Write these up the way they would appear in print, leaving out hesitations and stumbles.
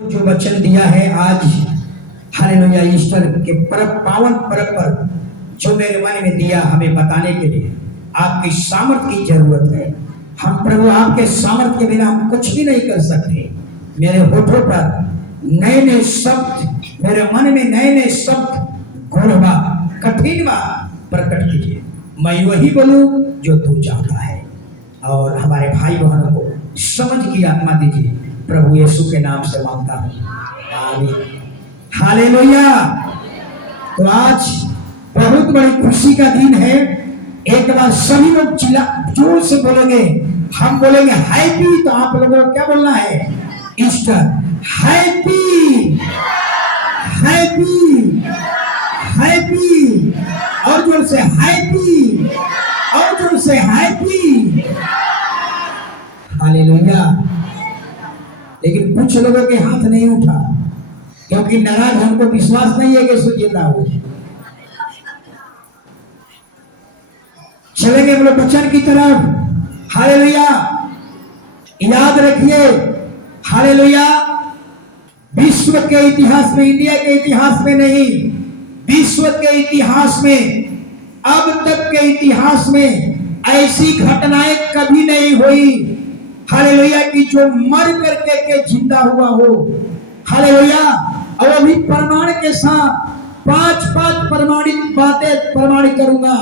जो वचन दिया है आज हालेलुया ईस्टर के पावन पर्व पर जो मेरे मन में दिया हमें बताने के लिए आपकी सामर्थ की जरूरत है। हम प्रभु आपके सामर्थ के बिना हम कुछ भी नहीं कर सकते। मेरे होठों पर नए नए शब्द, मेरे मन में नए नए शब्द घोरवा कठिन वा प्रकट कीजिए। मैं वही बोलूं जो तू चाहता है और हमारे भाई बहनों को समझ की आत्मा दीजिए। प्रभु यीशु के नाम से मांगता हूँ, आमीन। हालेलुया। तो आज बहुत बड़ी खुशी का दिन है। एक बार सभी लोग चिल्ला जोर से बोलेंगे। हम बोलेंगे हैप्पी, तो आप लोगों को क्या बोलना है? Easter happy happy happy. और जोर से हैप्पी, और जोर से हैप्पी। हालेलुया। लेकिन कुछ लोगों के हाथ नहीं उठा क्योंकि नाराज, हमको विश्वास नहीं है कि यीशु जिंदा हो। चलेंगे हम लोग वचन की तरफ। हालेलुया। याद रखिए, हालेलुया, विश्व के इतिहास में, इंडिया के इतिहास में नहीं, विश्व के इतिहास में, अब तक के इतिहास में ऐसी घटनाएं कभी नहीं हुई। हालेलुया कि जो मर करके के जिंदा हुआ हो। हालेलुया। और अभी प्रमाण के साथ पांच प्रमाणित बातें प्रमाणित करूंगा।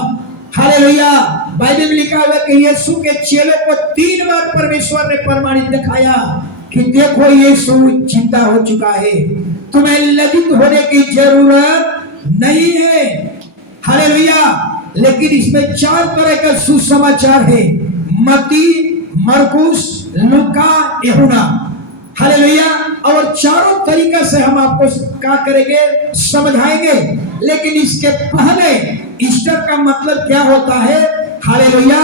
हालेलुया। बाइबल में लिखा हुआ कि यीशु के चेलों को 3 बार परमेश्वर ने प्रमाणित दिखाया कि देखो यीशु जिंदा हो चुका है, तुम्हें लज्जित होने की जरूरत नहीं है। हालेलुया। लेकिन इसमें 4 तरह का सुसमाचार है, मत्ती, मरकुस, लूका, यूहन्ना। हालेलुया। और चारों तरीका से हम आपको क्या करेंगे, समझाएंगे। लेकिन इसके पहले ईस्टर का मतलब क्या होता है? हालेलुया,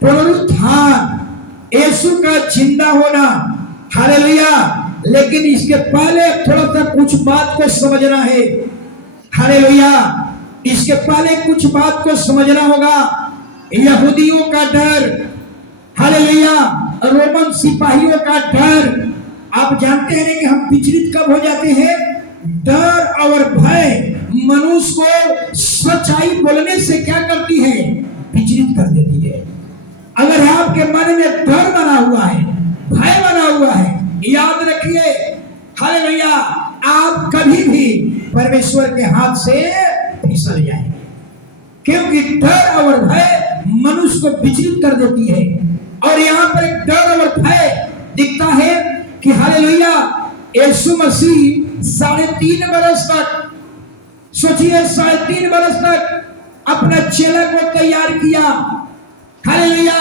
पुनरुत्थान, यीशु का जिंदा होना। हालेलुया। लेकिन इसके पहले थोड़ा सा कुछ बात को समझना है। हालेलुया। इसके पहले कुछ बात को समझना होगा। यहूदियों का डर, हालेलुया, रोमन सिपाहियों का डर। आप जानते हैं कि हम विचलित कब हो जाते हैं? डर और भय मनुष्य को सच्चाई बोलने से क्या करती है? विचलित कर देती है। अगर आपके मन में डर बना हुआ है, भय बना हुआ है, याद रखिए, हालेलुया, आप कभी भी परमेश्वर के हाथ से फिसल जाएंगे। क्योंकि डर और भय मनुष्य को विचलित कर देती है। और यहाँ पर एक डर और भय दिखता है कि हालेलुया, यीशु मसीह 3.5 बरस तक, सोचिए 3.5 बरस तक अपना चेला को तैयार किया। हालेलुया।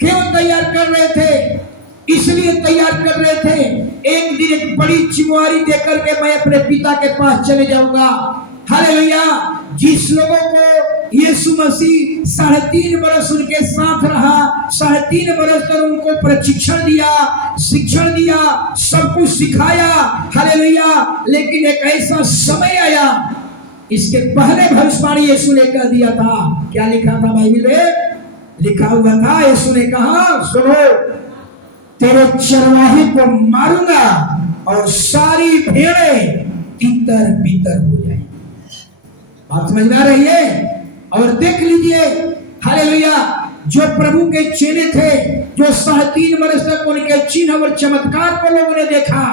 क्यों तैयार कर रहे थे? इसलिए तैयार कर रहे थे, एक दिन एक बड़ी चिंगारी देकर के मैं अपने पिता के पास चले जाऊंगा। हालेलुया। जिस लोगों को यीशु मसीह 3.5 बरस उनके साथ रहा, 3.5 बरस तक उनको प्रशिक्षण दिया, शिक्षण दिया, सब कुछ सिखाया। हालेलुया। लेकिन एक ऐसा समय आया, इसके पहले भविष्यवाणी यीशु ने कर दिया था। क्या लिखा था बाइबल में? लिखा हुआ था, यीशु ने कहा, सुनो, तेरे चरवाहे को मारूंगा और सारी भेड़ें तितर बितर हो जाएंगी। बात समझ में आ रही है? और देख लीजिए, हालेलुया, जो प्रभु के चेले थे, जो 3.5 वर्ष तक उनके चिन्ह और चमत्कार को लोगों ने देखा।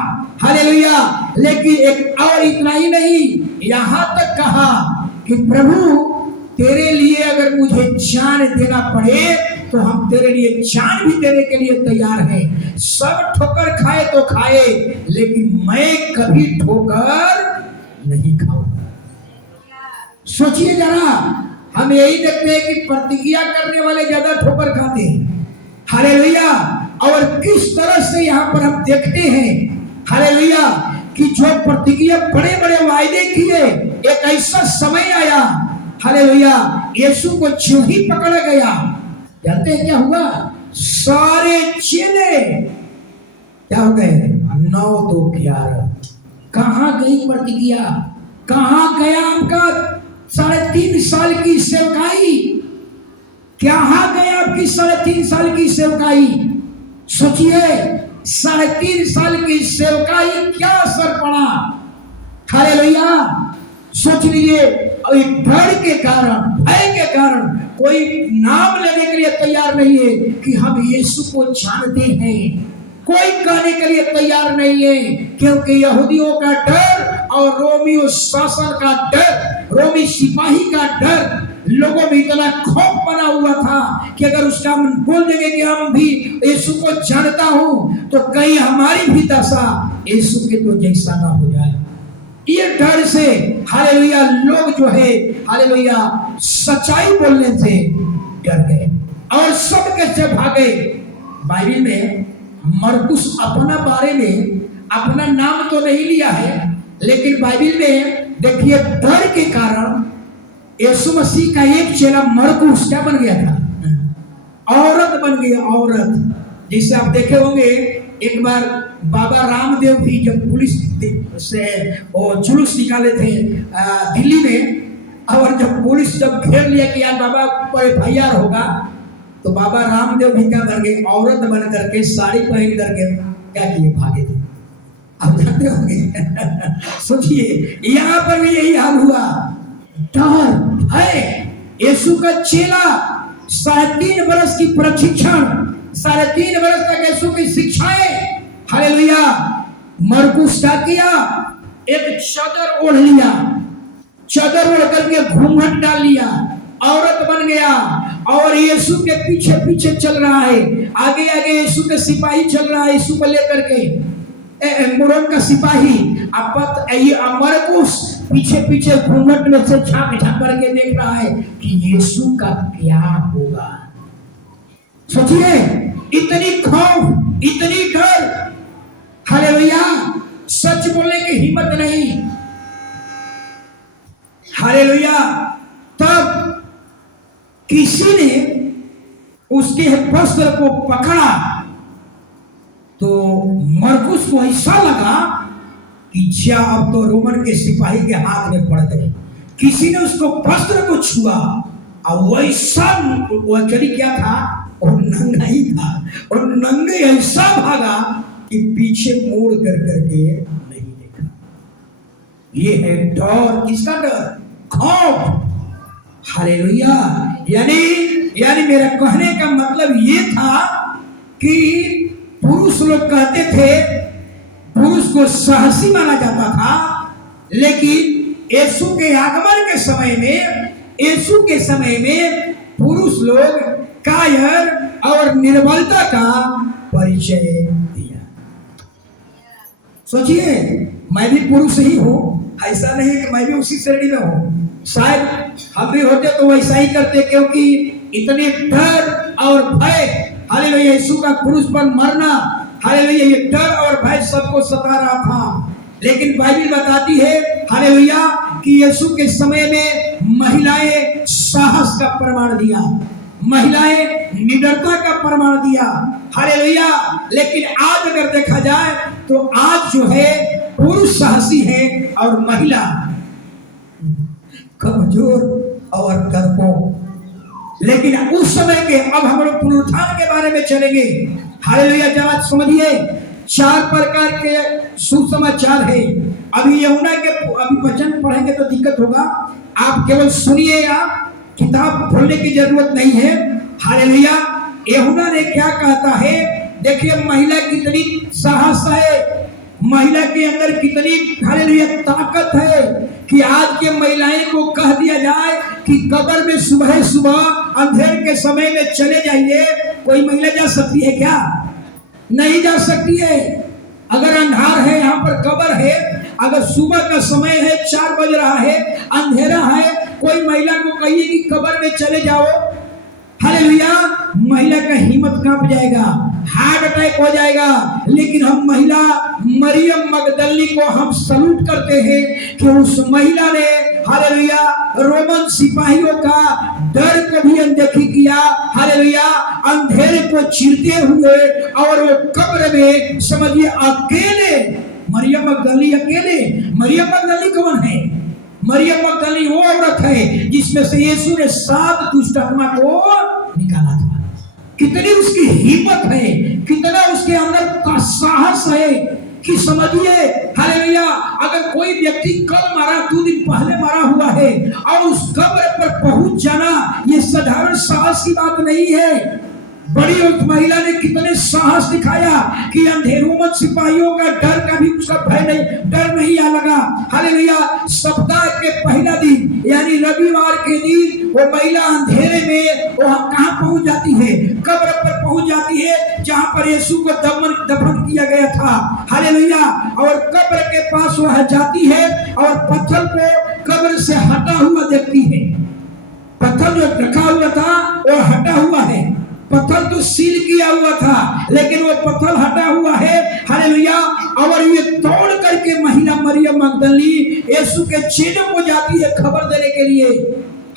हालेलुया। लेकिन एक और इतना ही नहीं, यहां तक कहा कि प्रभु तेरे लिए अगर मुझे जान देना पड़े तो हम तेरे लिए जान भी देने के लिए तैयार हैं। सब ठोकर खाए तो खाए, लेकिन मैं कभी ठोकर नहीं खाऊंगा। सोचिए जरा, हम यही देखते हैं कि प्रतिक्रिया करने वाले ज्यादा ठोकर खाते हैं। हालेलुया। और किस तरह से यहाँ पर हम देखते हैं, हालेलुया, कि जो प्रतिक्रिया बड़े बड़े वायदे किए, एक ऐसा समय आया, हालेलुया, यीशु को जो ही पकड़ा गया, जानते हैं क्या हुआ? सारे चेले क्या हो गए? 9 तो 11। कहां गई प्रतिक्रिया? कहां गया आपका 3.5 साल की सेवकाई? कहां गया आपकी 3.5 साल की सेवकाई? सोचिए, 3.5 साल की सेवकाई क्या असर पड़ा। हालेलुया। सोच लीजिए, एक डर के कारण, भय के कारण कोई नाम लेने के लिए तैयार नहीं है कि हम यीशु को जानते हैं। कोई कहने के लिए तैयार नहीं है, क्योंकि यहूदियों का डर और रोमियो शासन का डर, रोमी सिपाही का डर लोगों में इतना खौफ बना हुआ था कि अगर उसका हम बोल देंगे कि हम भी यीशु को जानता हूं, तो कहीं हमारी भी दशा यीशु के तो जैसा ना हो जाए। ये डर से हालेलुया लोग जो है हालेलुया सच्चाई बोलने से डर गए और सब कैसे भागे। बाइबल में मरकुस अपना बारे में अपना नाम तो नहीं लिया है, लेकिन बाइबल में देखिए डर के कारण यीशु मसीह का एक चेला मरकुस क्या बन गया था, औरत बन गया, औरत। जिसे आप देखे होंगे एक बार बाबा रामदेव भी जब पुलिस से जुलूस निकाले थे दिल्ली में, और जब पुलिस जब घेर लिया कि आज बाबा पर एफआईआर होगा, तो बाबा रामदेव भी क्या बन गए, औरत बन करके साड़ी पहन करके क्या किए, भागे थे। आप जानते होंगे। सोचिए यहाँ पर भी यही हाल हुआ, डर है। यीशु का चेला 3.5 वर्ष की प्रशिक्षण, 3.5 वर्ष तक यीशु की शिक्षाएं, हालेलुया। मरकुस क्या किया, एक चादर ओढ़ लिया, चादर ओढ़ करके घूंघट डाल लिया, औरत बन गया और यीशु के पीछे पीछे चल रहा है। आगे आगे यीशु के सिपाही चल रहा है, यीशु को लेकर के मुरन का सिपाही मरकुस पीछे पीछे घूंघट में से झांक झांक करके देख रहा है कि यीशु का क्या होगा। सोचिए, इतनी खौफ, इतनी डर, हालेलुया। सच बोलने की हिम्मत नहीं, हालेलुया। तब किसी ने उसके वस्त्र को पकड़ा तो मरकुस को ऐसा लगा कि क्या अब तो रोमन के सिपाही के हाथ में पड़ गए। किसी ने उसको वस्त्र को छुआ और वैसा वो चली क्या था, और नंगा ही था, और नंगे ऐसा भागा कि पीछे मुड़ कर करके नहीं देखा। ये है डर। किसका डर? खौफ। हालेलुया। यानी मेरा कहने का मतलब ये था कि पुरुष लोग कहते थे, पुरुष को साहसी माना जाता था, लेकिन यीशु के आगमन के समय में, यीशु के समय में पुरुष लोग कायर और निर्बलता का परिचय दिया। सोचिए, मैं भी पुरुष ही हूं, ऐसा नहीं कि मैं भी उसी श्रेणी में हूं। शायद हम भी होते तो वैसा ही करते, क्योंकि इतने डर और भय, हालेलुया, यीशु का क्रूस पर मरना, हालेलुया, ये डर और भय सबको सता रहा था। लेकिन बाइबल बताती है, हालेलुया, कि यीशु के समय में महिलाएं साहस का प्रमाण दिया, महिलाएं निडरता का प्रमाण दिया, हालेलुया। लेकिन आज अगर देखा जाए तो आज जो है पुरुष साहसी है और महिला कमजोर और डरपोक। लेकिन उस समय के, अब हम लोग पुनरुत्थान के बारे में चलेंगे, हालेलुया। जरा समझिए, 4 प्रकार के सुसमाचार है। अभी यूहन्ना के अभी वचन पढ़ेंगे तो दिक्कत होगा, आप केवल सुनिएगा, किताब खोलने की जरूरत नहीं है। हालेलुया। यूहन्ना ने क्या कहता है, देखिए महिला कितनी साहस है, महिला के अंदर कितनी हालेलुया ताकत है कि आज के महिलाएं को कह दिया जाए कि कब्र में सुबह सुबह अंधेर के समय में चले जाइए, कोई महिला जा सकती है क्या? नहीं जा सकती है। अगर अंधार है, यहाँ पर कब्र है, अगर सुबह का समय है, 4 बज रहा है, अंधेरा है, कोई महिला को कहिए कि कब्र में चले जाओ, हालेलुया, महिला का हिम्मत कांप जाएगा, हार्ट अटैक हो जाएगा। लेकिन हम महिला मरियम मगदली को हम सलूट करते हैं कि उस महिला ने, हालेलुया, रोमन सिपाहियों का डर को भी अनदेखी किया, हालेलुया, अंधेरे को चीरते हुए, और वो कब्र में समझिए अकेले, मरियम मगदली अकेले। मरियम मगदली कौन है? मरियम मगदली वो औरत है जिसमें से यीशु ने 7 दुष्ट आत्मा को निकाला था। कितनी उसकी हिम्मत है, कितना उसके अंदर का साहस है कि समझिए हालेलुया, अगर कोई व्यक्ति कल मारा 2 दिन पहले मारा हुआ है और उस कब्र पर पहुंच जाना, ये साधारण साहस की बात नहीं है। बड़ी उस महिला ने कितने साहस दिखाया कि अंधेरों में सिपाहियों का डर का भी उसका भय नहीं, डर नहीं आ लगा। हालेलुया, सप्ताह के पहला दिन यानी रविवार के दिन वो महिला अंधेरे में वहां कहां पहुंच जाती है? कब्र पर पहुंच जाती है जहां पर यीशु को दफन किया गया था। हालेलुया, और कब्र के पास वह जाती है और पत्थर को कब्र से हटा हुआ देखती है। पत्थर जो रखा हुआ था वो हटा हुआ है, पत्थर तो सील किया हुआ था लेकिन वो पत्थर हटा हुआ है। हालेलुया, और ये दौड़ करके महिला मरियम मगदली यीशु के चेलों को जाती है खबर देने के लिए।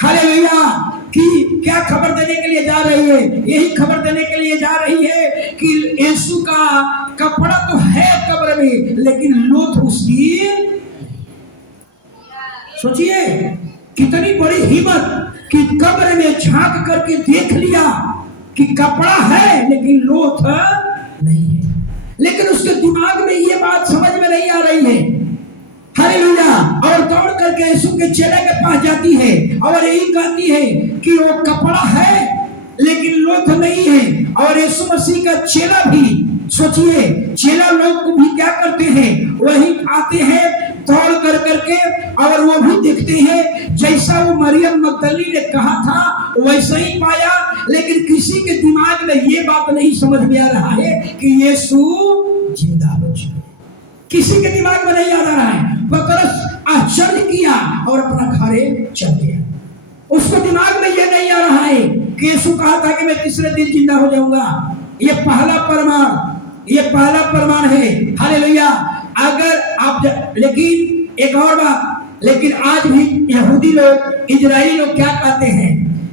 हालेलुया, कि क्या खबर देने के लिए जा रही है? यही खबर देने के लिए जा रही है कि यीशु का कपड़ा तो है कब्र में लेकिन लोथ उसकी। सोचिए कितनी बड़ी हिम्मत कि कब्र में झांक करके देख लिया कि कपड़ा है लेकिन लोथ नहीं है, लेकिन उसके दिमाग में ये बात समझ में नहीं आ रही है। हालेलुया, और दौड़ करके यीशु के चेले के पास जाती है और यही कहती है कि वो कपड़ा है लेकिन लोथ नहीं है। और यीशु मसीह का चेला भी, सोचिए चेला लोग को भी क्या करते हैं, वही आते हैं दौड़ कर करके और वो भी देखते हैं जैसा वो मरियम मगदली ने कहा था वैसा ही पाया, लेकिन किसी के दिमाग में ये बात नहीं समझ में आ रहा है कि यीशु जिंदा हो चुके। किसी के दिमाग में नहीं आ रहा है। पतरस आश्चर्य किया और अपना घरे चल गया। उसको दिमाग में ये नहीं आ रहा है कि यीशु कहा था कि मैं तीसरे दिन जिंदा हो जाऊंगा। ये पहला प्रमाण है। हालेलुया, अगर आप लेकिन एक और बात, लेकिन आज भी यहूदी लोग, इजरायली लोग क्या कहते हैं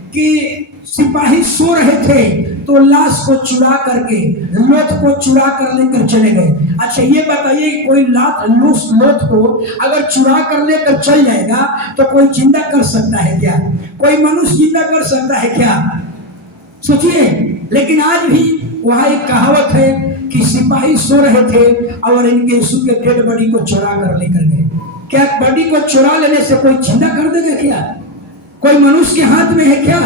कि सिपाही सो रहे थे तो लाश को चुरा करके, लोथ को चुरा कर लेकर चले गए। अच्छा ये बताइए कोई लोथ को अगर चुरा कर लेकर चल जाएगा तो कोई जिंदा कर सकता है क्या? कोई मनुष्य जिंदा कर सकता है क्या? सोचिए। लेकिन आज भी वहां एक कहावत है कि सिपाही सो रहे थे और इनके यीशु के डेड बॉडी को चुरा कर लेकर गए। क्या बॉडी को चुरा लेने से कोई जिंदा कर देगा क्या? कोई मनुष्य के हाथ में है क्या?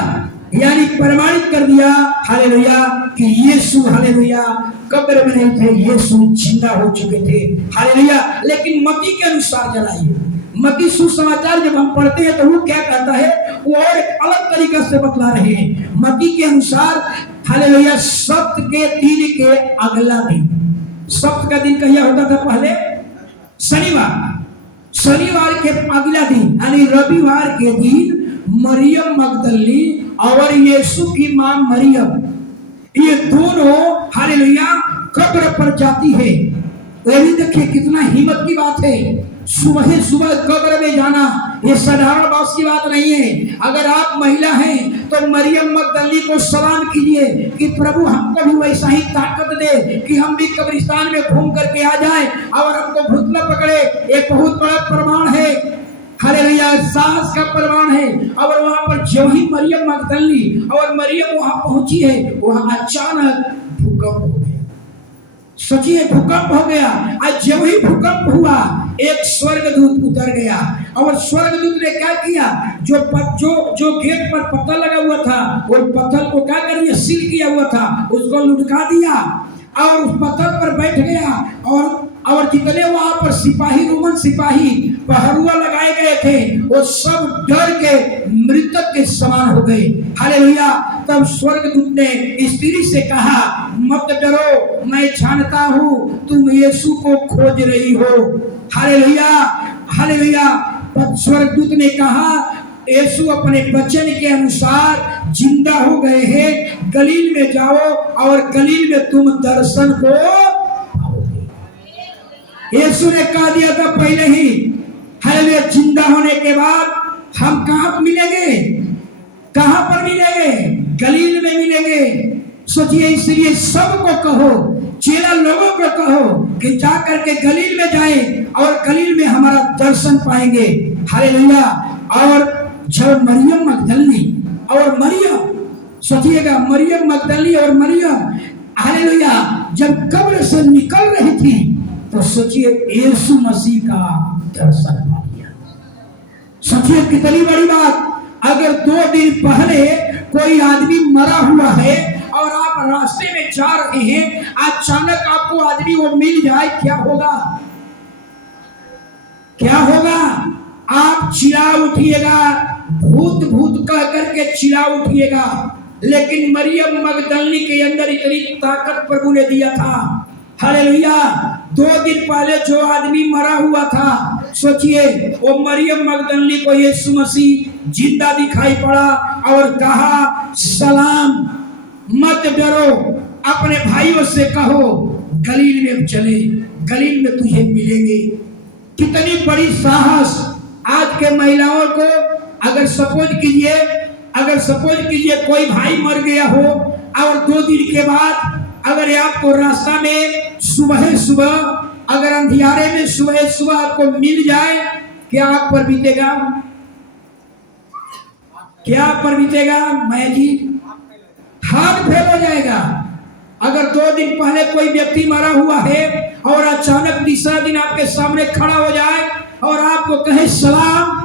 यानी प्रमाणित कर दिया हालेलुया कि यीशु हालेलुया कब्र में नहीं थे, यीशु जिंदा हो चुके थे। हालेलुया, लेकिन मत्ती के अनुसार जलाइए, मत्ती सुसमाचार जब हम पढ़ते हैं तो वो क्या कहता है, वो और एक अलग तरीके से बतला रहे हैं। मत्ती के अनुसार हालेलुया सप्त के दिन के अगला दिन, सप्त का दिन कहिया होता था पहले? शनिवार के अगला दिन यानी रविवार के दिन मरियम मगदली और यीशु की मां मरियम, ये दोनों हालेलुया कब्र पर जाती है। ये भी देखिए कितना हिम्मत की बात है। सुबह सुबह कब्र में जाना ये साधारण बात की बात नहीं है। अगर आप महिला हैं तो मरियम मगदली को सलाम कीजिए कि प्रभु हमको भी वैसा ही ताकत दे कि हम भी कब्रिस्तान में घूम करके आ जाएं और हमको भूत न पकड़े। एक बहुत बड़ा प्रमाण है, हालेलुया साहस का प्रमाण है। और वहां पर जो ही मरियम मगदली और मरियम वहां पहुंची है, वहां अचानक भूकंप हो गया। सोचिए भूकंप हो गया। आज जब ही भूकंप हुआ एक स्वर्गदूत उतर गया और स्वर्गदूत ने क्या किया, जो गेट पर पत्थर लगा हुआ था वो पत्थर को क्या कर दिया, सील किया हुआ था, उसको लुढ़का दिया और उस पत्थर पर बैठ गया। और जितने वहां पर सिपाही, रोमन सिपाही पहरुआ लगाए गए थे, वो सब डर के मृतक के समान हो गए। हालेलुया, तब स्वर्गदूत ने स्त्री से कहा मत डरो, मैं जानता हूँ तुम यीशु को खोज रही हो। Hallelujah, hallelujah. तब स्वर्गदूत ने कहा यीशु अपने वचन के अनुसार जिंदा हो गए हैं, गलील में जाओ और गलील में तुम दर्शन को पाओगे। यीशु ने कह दिया था पहले ही, हालेलुया जिंदा होने के बाद हम कहाँ मिलेंगे? कहाँ पर मिलेंगे? गलील में मिलेंगे। सोचिए, इसलिए सबको कहो, चेला लोगों को कहो कि जा करके गलील में जाए और गलील में हमारा दर्शन पाएंगे। हालेलुया। और जब मरियम मगदली और मरियम, सोचिएगा, मरियम मगदली और मरियम हालेलुया जब कब्र से निकल रही थी तो सोचिए यीशु मसीह का दर्शन पा लिया। सोचिए कितनी बड़ी बात। अगर 2 दिन पहले कोई आदमी मरा हुआ है और आप रास्ते में जा रहे हैं, अचानक आपको आदमी वो मिल जाए, क्या होगा? क्या होगा? आप चिल्ला उठिएगा, भूत भूत कह करके चिल्ला उठिएगा। लेकिन मरियम मगदलनी के अंदर इतनी ताकत प्रभु ने दिया था। हालेलुया। 2 दिन पहले जो आदमी मरा हुआ था, सोचिए वो मरियम मगदलनी को यीशु मसीह जिंदा दिखाई पड़ा और कहा, सलाम, मत डरो, अपने भाइयों से कहो गलील में चले, गलील में तुझे मिलेंगे। कितनी बड़ी साहस आज के महिलाओं को। अगर सपोज कीजिए कोई भाई मर गया हो और 2 दिन के बाद अगर आपको रास्ता में सुबह अगर अंधियारे में सुबह आपको मिल जाए, क्या आप पर बीतेगा? क्या आप पर बीतेगा? मैं जी हाथ फेल हो जाएगा। अगर 2 दिन पहले कोई व्यक्ति मरा हुआ है और अचानक तीसरा दिन आपके सामने खड़ा हो जाए और आपको कहे सलाम,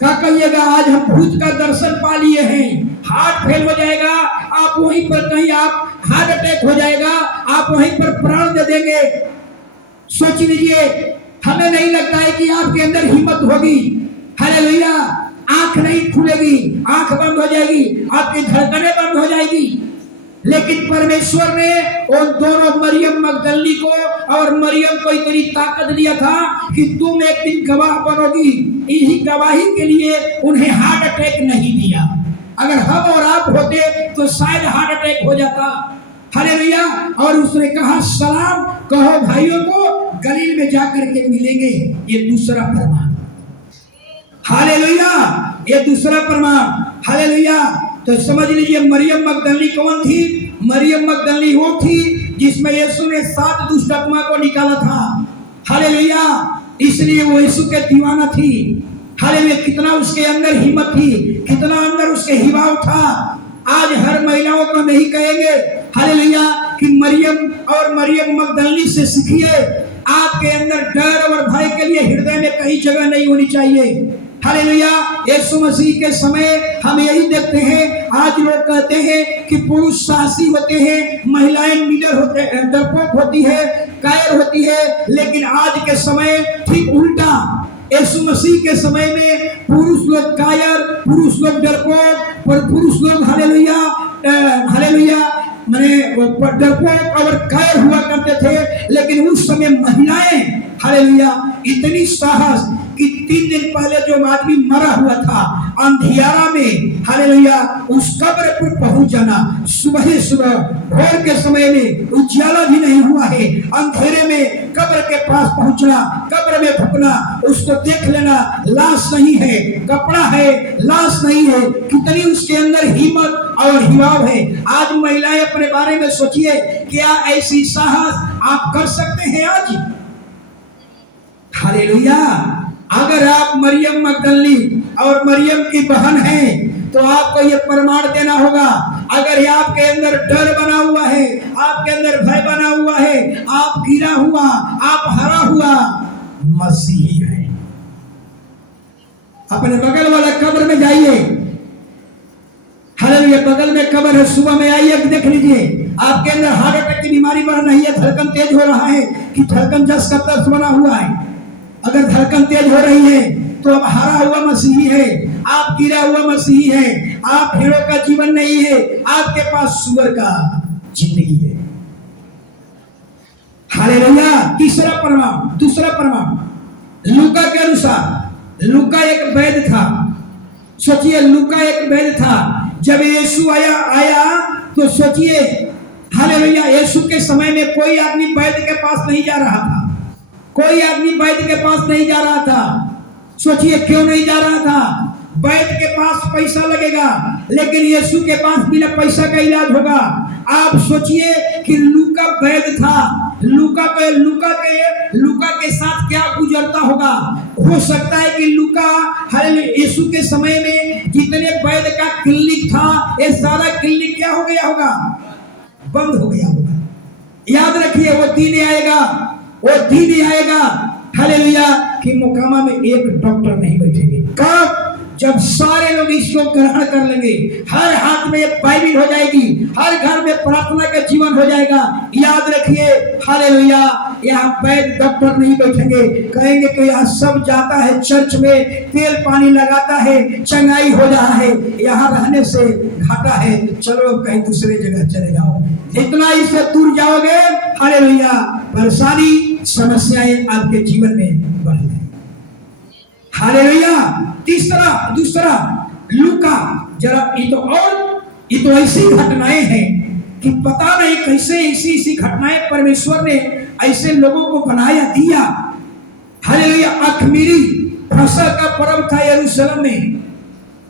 क्या कहिएगा? आज हम भूत का दर्शन पा लिए हैं। हार्ट फेल हो जाएगा, आप वहीं पर कहीं आप हार्ट अटैक हो जाएगा, आप वहीं पर प्राण दे देंगे। सोच लीजिए, हमें नहीं लगता है कि आपके अंदर हिम्मत होगी। हालेलुया। आंख नहीं खुलेगी, आंख बंद हो जाएगी, आपकी धड़कनें बंद हो जाएगी। लेकिन परमेश्वर ने उन दोनों मरियम मगदलनी को और मरियम को इतनी ताकत दिया था कि तुम एक दिन गवाह बनोगी। इसी गवाही के लिए उन्हें हार्ट अटैक नहीं दिया। अगर हम और आप होते तो शायद हार्ट अटैक हो जाता। हालेलुया। और उसने कहा, सलाम, कहो भाइयों को गलील में जाकर के मिलेंगे। ये दूसरा प्रमाण। हालेलुया। ये दूसरा प्रमाण। हालेलुया। तो समझ लीजिए, मरियम मगदलनी कौन थी? मरियम मगदलनी वो थी जिसमें यीशु ने 7 दुष्ट आत्मा को निकाला था। हालेलुया। इसलिए वो यीशु के दीवाना थी। हालेलुया। कितना उसके अंदर हिम्मत थी, कितना अंदर उसके हिवाव था। आज हर महिलाओं को नहीं कहेंगे हालेलुया कि मरियम मगदलनी से सीखिए। आपके अंदर डर और भय के लिए हृदय में कहीं जगह नहीं होनी चाहिए। हालेलुया। यीशु मसीह के समय हम यही देखते हैं। आज लोग कहते हैं कि पुरुष साहसी होते हैं, महिलाएं निडर होते हैं, डरपोक होती है, कायर होती है। लेकिन आज के समय ठीक उल्टा। यीशु मसीह के समय में पुरुष लोग कायर, पुरुष लोग डरपोक और पुरुष लोग हालेलुया माने डरपोक और कायर हुआ करते थे। लेकिन उस समय महिलाएं हालेलुया इतनी साहस कि 3 दिन पहले जो आदमी मरा हुआ था अंधियारा में, हालेलुया, उस कब्र पर पहुंच जाना। सुबह भोर के समय में उजाला भी नहीं हुआ है, अंधेरे में कब्र के पास पहुंचना, कब्र में ढुकना, उसको देख लेना, लाश नहीं है, कपड़ा है, लाश नहीं है। कितनी उसके अंदर हिम्मत और हिवाव है। आज महिलाएं अपने बारे में सोचिए, क्या ऐसी साहस आप कर सकते हैं आज? हालेलुया। अगर आप मरियम मगदलनी और मरियम की बहन हैं तो आपको ये प्रमाण देना होगा। अगर आपके अंदर डर बना हुआ है, आपके अंदर भय बना हुआ है, आप गिरा हुआ, आप हरा हुआ, मसीह है। अपने बगल वाला कब्र में जाइए। हालेलुया। बगल में कब्र है, सुबह में आइए, देख लीजिए आपके अंदर हार्ट अटैक की बीमारी बढ़ रही है, धड़कन तेज हो रहा है कि धड़कन जस का तर्स बना हुआ है। अगर धड़कन तेज हो रही है तो अब हरा हुआ मसीही है, आप गिरा हुआ मसीही है, आप हीरो का जीवन नहीं है, आपके पास सुअर का जिंदगी है। हालेलुया। दूसरा प्रमाण लूका के अनुसार, लूका एक वैद्य था। सोचिए, लूका एक वैद्य था। जब यीशु आया तो सोचिए, हालेलुया, यीशु के समय में कोई आदमी वैद्य के पास नहीं जा रहा था। कोई आदमी वैद्य के पास नहीं जा रहा था। सोचिए, क्यों नहीं जा रहा था? वैद्य के पास पैसा लगेगा, लेकिन यीशु के पास बिना पैसा का इलाज होगा। आप सोचिए कि लूका वैद्य था। लूका के साथ क्या गुजरता होगा। हो सकता है कि लूका हालेलुया यीशु के समय में जितने वैद्य का क्लिनिक था, ये सारा क्लिनिक क्या हो गया होगा? बंद हो गया होगा। याद रखिए वो दिन आएगा, वो दिन आएगा हालेलुया कि मोकामा में एक डॉक्टर नहीं बैठेंगे। कब? जब सारे लोग इसको ग्रहण कर लेंगे, हर हाथ में बाइबिल हो जाएगी, हर घर में प्रार्थना का जीवन हो जाएगा। याद रखिए हालेलुया, यहाँ वैद्य डॉक्टर नहीं बैठेंगे। कहेंगे कि यहाँ सब जाता है चर्च में, तेल पानी लगाता है, चंगाई हो रहा है, यहाँ रहने से घाटा है, चलो कहीं दूसरे जगह चले जाओ। जितना इससे दूर जाओगे हालेलुया परेशानी समस्याएं आपके जीवन में बढ़ जाएंगी। हालेलुया। दूसरा लूका, जरा ये तो ऐसी घटनाएं हैं कि पता नहीं कैसे ऐसी घटनाएं परमेश्वर ने ऐसे लोगों को बनाया दिया। हालेलुया। अखमीरी फसह का पर्व था यरूशलेम में।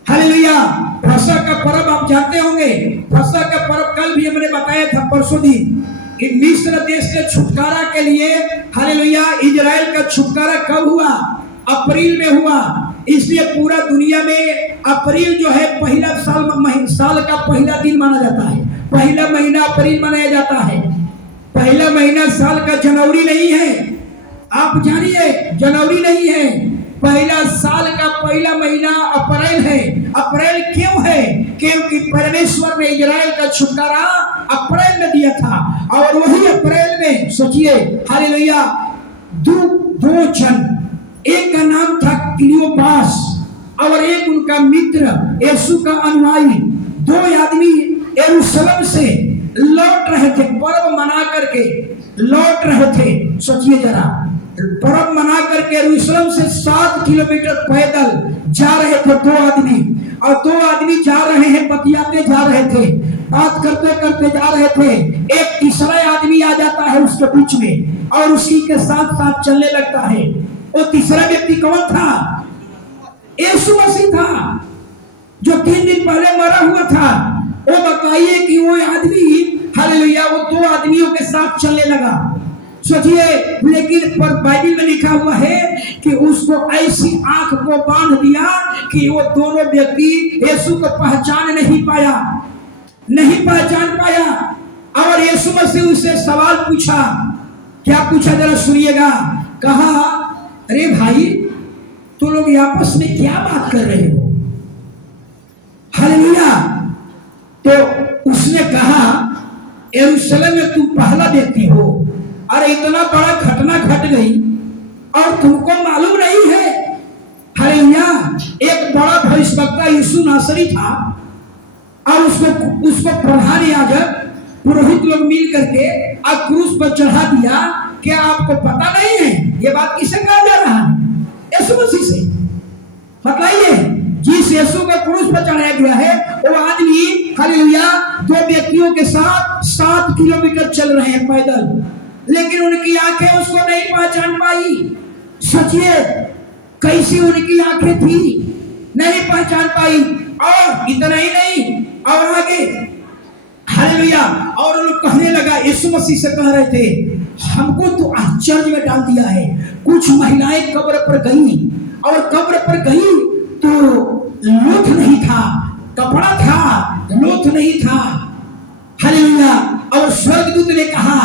हालेलुया। फसह का पर्व आप जानते होंगे। फसह का पर्व कल भी हमने बताया था, परसों दिन। मिस्र देश के छुटकारा के लिए हालेलुया इजराइल का छुटकारा कब हुआ? अप्रैल में हुआ। इसलिए पूरा दुनिया में अप्रैल जो है पहला साल का पहला दिन माना जाता है। पहला महीना अप्रैल मनाया जाता है। पहला महीना साल का जनवरी नहीं है, आप जानिए, जनवरी नहीं है। पहला साल का पहला महीना अप्रैल है। अप्रैल क्यों है? क्योंकि परमेश्वर ने इजराइल का छुटकारा अप्रैल में दिया था। और वही अप्रैल में सोचिए हालेलुया दो जन, एक का नाम था क्लियोपास और एक उनका मित्र यीशु का अनुयायी, दो आदमी यरूशलेम से लौट रहे थे, पर्व मना करके लौट रहे थे। सोचिए जरा, पर्व मना करके यरूशलेम से 7 किलोमीटर पैदल जा रहे थे दो आदमी, और दो आदमी जा रहे हैं, बतियाते जा रहे थे, बात करते करते जा रहे थे। एक तीसरा आदमी आ जाता है उसके बीच में और उसी के साथ साथ चलने लगता है। वो तीसरा व्यक्ति कौन था? यीशु मसीह था, जो 3 दिन पहले मरा हुआ था। वो बताइए कि वो आदमी हालेलुया वो दो आदमियों के साथ चलने लगा। सोचिए, लेकिन पर बाइबल में लिखा हुआ है कि उसको ऐसी आंख को बांध दिया कि वो दोनों व्यक्ति यीशु को पहचान नहीं पहचान पाया। और यीशु मसीह उससे सवाल पूछा। क्या पूछा जरा सुनिएगा। कहा, अरे भाई तुम लोग आपस में क्या बात कर रहे हो? हालेलुया। तो उसने कहा, यरूशलेम में तुम पहला व्यक्ति हो, अरे इतना बड़ा घटना घट गई और तुमको मालूम नहीं है। हालेलुया। एक बड़ा भविष्यवक्ता यीशु नासरी था और उसको प्रधान याजक पुरोहित लोग मिल करके अब क्रूस पर चढ़ा दिया। क्या आपको पता नहीं है? ये बात किसे कहा जा रहा है? यीशु मसीह से। बताइए, जिस यीशु को क्रूस पर चढ़ाया गया है वो आदमी हालेलुया दो व्यक्तियों के साथ 7 किलोमीटर चल रहे हैं पैदल, लेकिन उनकी आंखें उसको नहीं पहचान पाई। सोचिए कैसी उनकी आंखें थी, नहीं पहचान पाई। और इतना ही नहीं, और आगे हालेलुया, और लोग कहने लगा, यीशु मसीह से कह रहे थे, हमको तो आश्चर्य में डाल दिया है। कुछ महिलाएं कब्र पर गई और कब्र पर गई तो लोथ नहीं था, कपड़ा था, लोथ नहीं था। हालेलुया। और स्वर्गदूत ने कहा,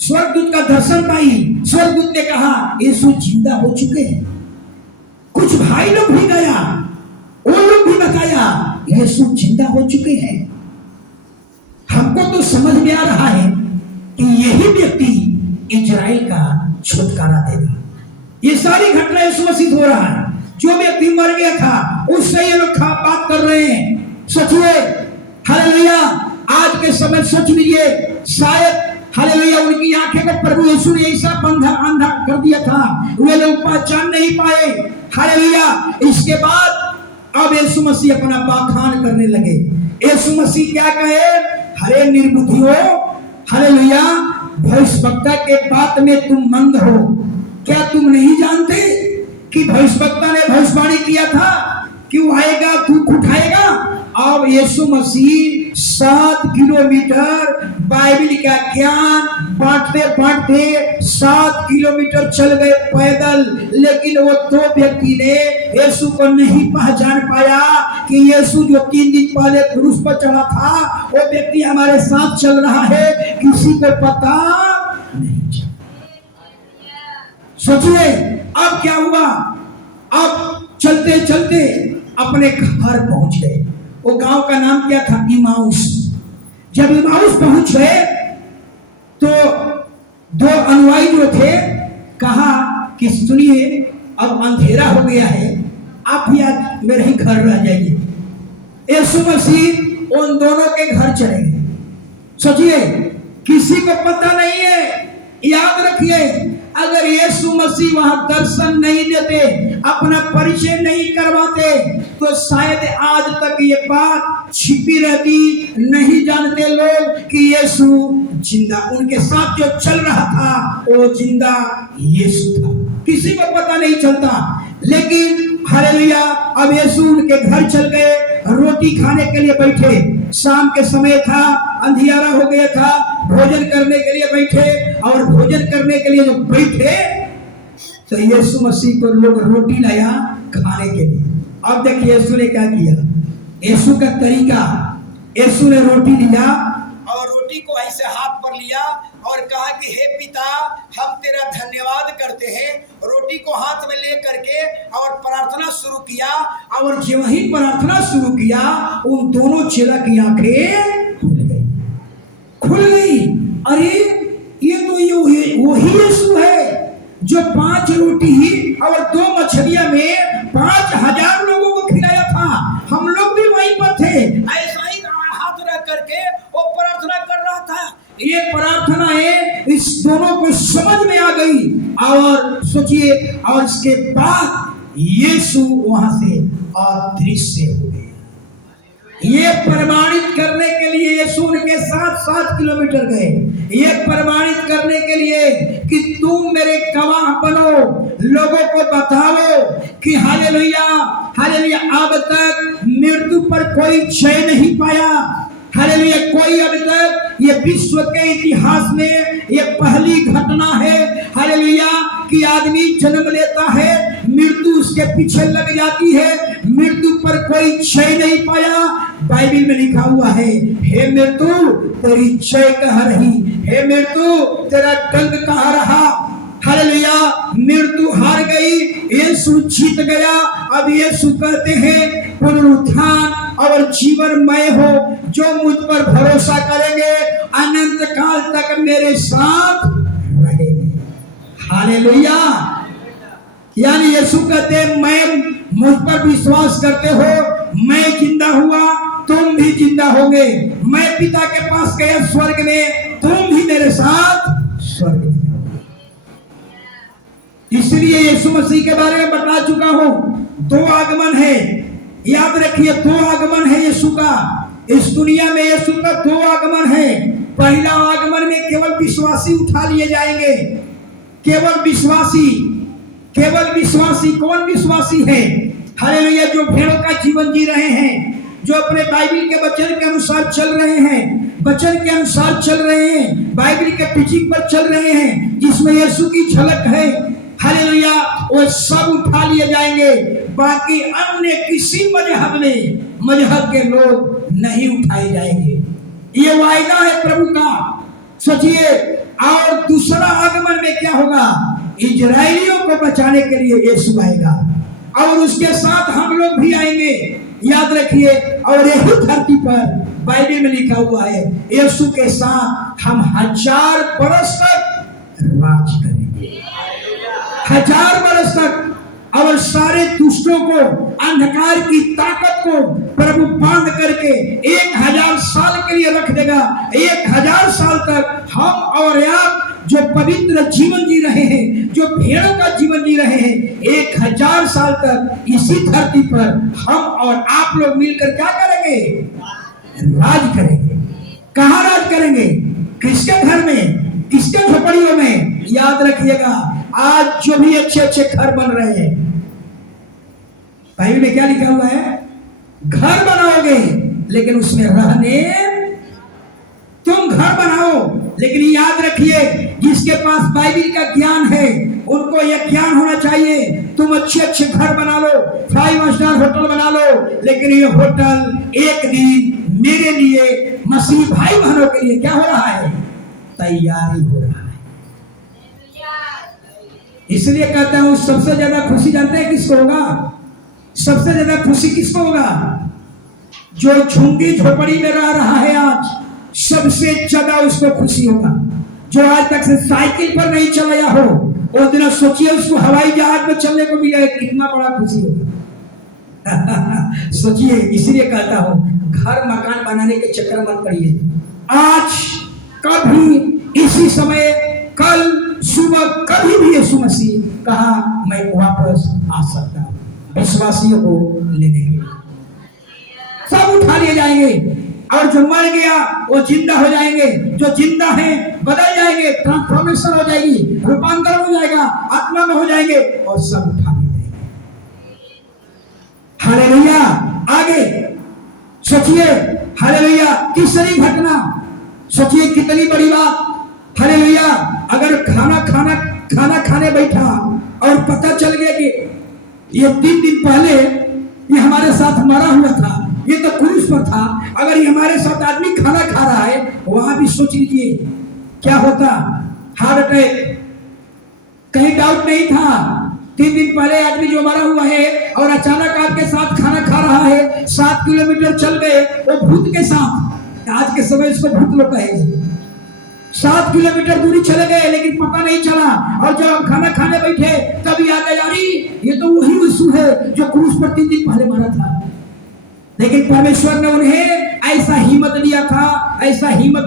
स्वर्गदूत का दर्शन पाई। स्वर्गदूत ने कहा, यीशु जिंदा हो चुके हैं। कुछ भाई लोग भी गया, वो लोग भी बताया, यीशु जिंदा हो चुके हैं। हमको तो समझ में आ रहा है कि यही व्यक्ति इजराइल का छुटकारा देगा। ये सारी घटना यीशु मसीह हो रहा है। जो व्यक्ति मर गया था उससे ये लोग बात कर रहे हैं। सोचिए हालेलुया, आज के समय सोच लीजिए, शायद हालेलुया उनकी आंखें को प्रभु यीशु ने ऐसा अंधा कर दिया था, वे लोग पहचान नहीं पाए। हालेलुया। इसके बाद अब यीशु मसीह अपना बखान करने लगे। यीशु मसीह क्या कहे? हरे निर्बुद्धियों, हालेलुया, भविष्यवक्ता के बात में तुम मंद हो। क्या तुम नहीं जानते कि भविष्यवक्ता ने भविष्यवाणी किया था कि वो आएगा, दुख उठाएगा? और यीशु मसीह 7 किलोमीटर बाइबल का ज्ञान बांटते बांटते 7 किलोमीटर चल गए पैदल। लेकिन वो 2 व्यक्ति ने यीशु को नहीं पहचान पाया कि यीशु जो 3 दिन पहले क्रूस पर चढ़ा था वो व्यक्ति हमारे साथ चल रहा है, किसी को पता नहीं चला। सोचिए अब क्या हुआ। अब चलते चलते अपने घर पहुंच गए। वो गांव का नाम क्या था? इमाउस। जब इमाउस पहुंच गए तो 2 अनुयायी जो थे कहा कि सुनिए अब अंधेरा हो गया है, आप भी आज मेरे ही घर रह जाइए। यीशु मसीह उन दोनों के घर चले गए। सोचिए किसी को पता नहीं है। याद रखिए अगर यीशु मसीह वहां दर्शन नहीं देते, अपना परिचय नहीं करवाते तो शायद आज तक ये बात छिपी रहती, नहीं जानते लोग कि यीशु जिंदा, उनके साथ जो चल रहा था वो जिंदा यीशु था। किसी को पता नहीं चलता। लेकिन हालेलुया अब यीशु उनके घर चल गए, रोटी खाने के लिए बैठे। शाम के समय था, अंधियारा हो गया था, भोजन करने के लिए बैठे। और भोजन करने के लिए जब बैठे तो यीशु मसीह को लोग रोटी लाया खाने के लिए। अब देखिए यीशु ने क्या किया। यीशु का तरीका, यीशु ने रोटी लिया और रोटी को ऐसे हाथ पर लिया और कहा कि हे पिता हम तेरा धन्यवाद करते हैं। रोटी को हाथ में ले करके और प्रार्थना शुरू किया। और जब ही प्रार्थना शुरू किया उन दोनों चेला की आंखें खुल गई। अरे ये तो वही यीशु है जो 5 रोटी और 2 मछलियां में 5000 लोगों को खिलाया था। हम लोग भी वहीं पर थे। ऐसा ही हाथ रख करके वो प्रार्थना कर रहा था। ये प्रार्थना है इस दोनों को समझ में आ गई। और सोचिए और इसके बाद यीशु वहां से अदृश्य हो गए। ये प्रमाणित करने के लिए यीशु उनके साथ 7 किलोमीटर गए। ये प्रमाणित करने के लिए कि तुम मेरे गवाह बनो, लोगों को बताओ कि हालेलुया हालेलुया अब तक मृत्यु पर कोई जय नहीं पाया। हालेलुया कोई अब तक ये विश्व के इतिहास में ये पहली घटना है हालेलुया कि आदमी जन्म लेता है, मृत्यु उसके पीछे लग जाती है, मृत्यु पर कोई जय नहीं पाया। बाइबल में लिखा हुआ है हे मृत्यु तेरी जय कहाँ रही, हे मृत्यु तेरा दंड कहाँ रहा। हालेलुया मृत्यु हार गई, यीशु जीत गया। अब यीशु कहते हैं पुनरुत्थान और जीवनमय हो, जो मुझ पर भरोसा करेंगे अनंत काल तक मेरे साथ रहेंगे। हालेलुया यानी यीशु कहते हैं मैं मुझ पर विश्वास करते हो, मैं जिंदा हुआ तुम भी जिंदा होगे, मैं पिता के पास गया स्वर्ग में, तुम भी मेरे साथ स्वर्ग में। इसलिए यीशु मसीह के बारे में बता चुका हूं। 2 आगमन है, याद रखिए 2 आगमन है यीशु का। इस दुनिया में यीशु का 2 आगमन है। पहला आगमन में केवल विश्वासी उठा लिए जाएंगे, केवल विश्वासी, केवल विश्वासी। कौन विश्वासी है? हालेलुया जो भेड़ों का जीवन जी रहे हैं, जो अपने बाइबल के वचन के अनुसार चल रहे हैं, वचन के अनुसार चल रहे हैं, बाइबल के टीचिंग पर चल रहे हैं, जिसमें यीशु की झलक है। हालेलुया वो सब उठा लिए जाएंगे। बाकी अन्य किसी मजहब के लोग नहीं उठाए जाएंगे। ये वायदा है प्रभु का। सोचिए और दूसरा आगमन में क्या होगा? इजराइलियों को बचाने के लिए यीशु आएगा और उसके साथ हम लोग भी आएंगे। याद रखिए और यही धरती पर बाइबल में लिखा हुआ है यीशु के साथ हम 1000 बरस तक राज करेंगे। 1000 बरस तक। और सारे दुष्टों को, अंधकार की ताकत को प्रभु बांध करके 1000 साल के लिए रख देगा। 1000 साल तक हम और आप जो पवित्र जीवन जी रहे हैं, जो भेड़ों का जीवन जी रहे हैं, 1000 साल तक इसी धरती पर हम और आप लोग मिलकर क्या करेंगे? राज करेंगे। कहाँ राज करेंगे? किसके घर में? किसके झोपड़ियों में? याद रखिएगा आज जो भी अच्छे अच्छे घर बन रहे हैं, बाइबल में क्या लिखा हुआ है? घर बनाओगे लेकिन उसमें रहने घर बनाओ, लेकिन याद रखिए जिसके पास बाइबिल का ज्ञान है उनको यह ज्ञान होना चाहिए। तुम अच्छे अच्छे घर बना लो, 5 स्टार होटल बना लो, लेकिन ये होटल एक दिन मेरे लिए, मसीह भाई बहनों के लिए क्या हो रहा है? तैयारी हो रहा है। इसलिए कहता हूं सबसे ज्यादा खुशी जानते हैं किसको होगा? सबसे ज्यादा खुशी किसको होगा? जो झुंगी झोपड़ी में रह रहा है आज, सबसे ज्यादा उसको खुशी होगा। जो आज तक से साइकिल पर नहीं चलाया हो, वो दिन सोचिए उसको हवाई जहाज में चलने को मिला, कितना बड़ा खुशी होगा। सोचिए, इसीलिए कहता हूं घर मकान बनाने के चक्कर मत पड़िए। आज कभी इसी समय, कल सुबह कभी भी यीशु मसीह कहा मैं वापस आ सकता हूं विश्वासियों को लेने के लिए। सब उठा लिए जाएंगे और जो मर गया वो जिंदा हो जाएंगे, जो जिंदा है बदल जाएंगे, ट्रांसफॉर्मेशन हो जाएगी, रूपांतरण हो जाएगा, आत्मा में हो जाएंगे और सब उठा लिए जाएंगे। हालेलुया। आगे सोचिए, हालेलुया। तीसरी घटना सोचिए, कितनी बड़ी बात। हालेलुया। अगर खाना खाने बैठा और पता चल गया कि ये 3 दिन पहले ये हमारे साथ मरा हुआ था, ये तो क्रूस पर था, अगर ये हमारे साथ आदमी खाना खा रहा है, वहां भी सोच लीजिए क्या होता। हार्ट अटैक, कहीं डाउट नहीं था। 3 दिन पहले आदमी जो मरा हुआ है और अचानक आपके साथ खाना खा रहा है, 7 किलोमीटर चल गए वो भूत के साथ। आज के समय इसको भूत लोग कहेंगे। 7 किलोमीटर दूरी चले गए लेकिन पता नहीं चला, और जब हम खाना खाने बैठे तब याद आया, ये तो वही यीशु है जो क्रूस पर 3 दिन पहले मरा था। लेकिन परमेश्वर ने उन्हें ऐसा हिम्मत दिया था, ऐसा हिम्मत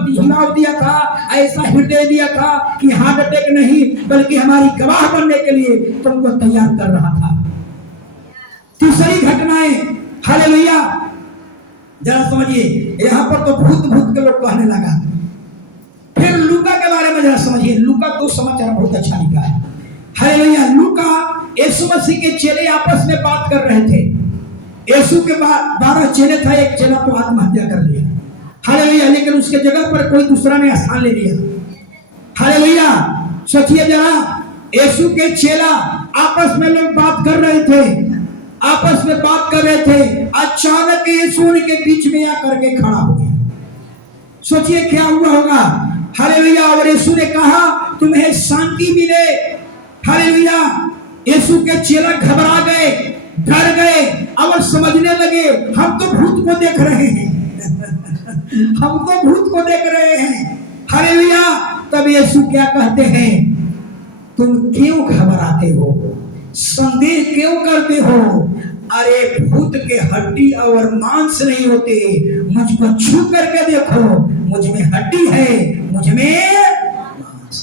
दिया था, ऐसा हृदय दिया था कि हार्ट अटैक नहीं बल्कि हमारी गवाह बनने के लिए तुमको तैयार कर रहा था। तीसरी घटनाएं, हालेलुया। जरा समझिए, यहां पर तो भूत के लोग कहने लगा। फिर लूका के बारे में जरा समझिए। लूका 2 समाचार बहुत अच्छा लिखा है। हालेलुया। लूका यीशु मसीह के चेले आपस में बात कर रहे थे। यीशु के 12 चेले था, एक चेला तो आत्महत्या कर लिया। हालेलुया। लेकिन उसके जगह पर कोई दूसरा ने स्थान ले लिया। हालेलुया। सोचिए जरा, यीशु के चेला आपस में लोग बात कर रहे थे, आपस में बात कर रहे थे। अचानक यीशु उनके बीच में आकर के खड़ा हो गया। सोचिए क्या हुआ होगा। हालेलुया। और यीशु ने कहा तुम्हें शांति मिले। हालेलुया। यीशु के चेला घबरा गए, डर गए और समझने लगे हम तो भूत को देख रहे हैं। हम तो भूत को देख रहे हैं। हालेलुया। तब यीशु क्या कहते हैं, तुम क्यों घबराते हो, संदेह क्यों करते हो? अरे भूत के हड्डी और मांस नहीं होते, मुझको छू करके देखो, मुझ में हड्डी है, मुझ में मांस।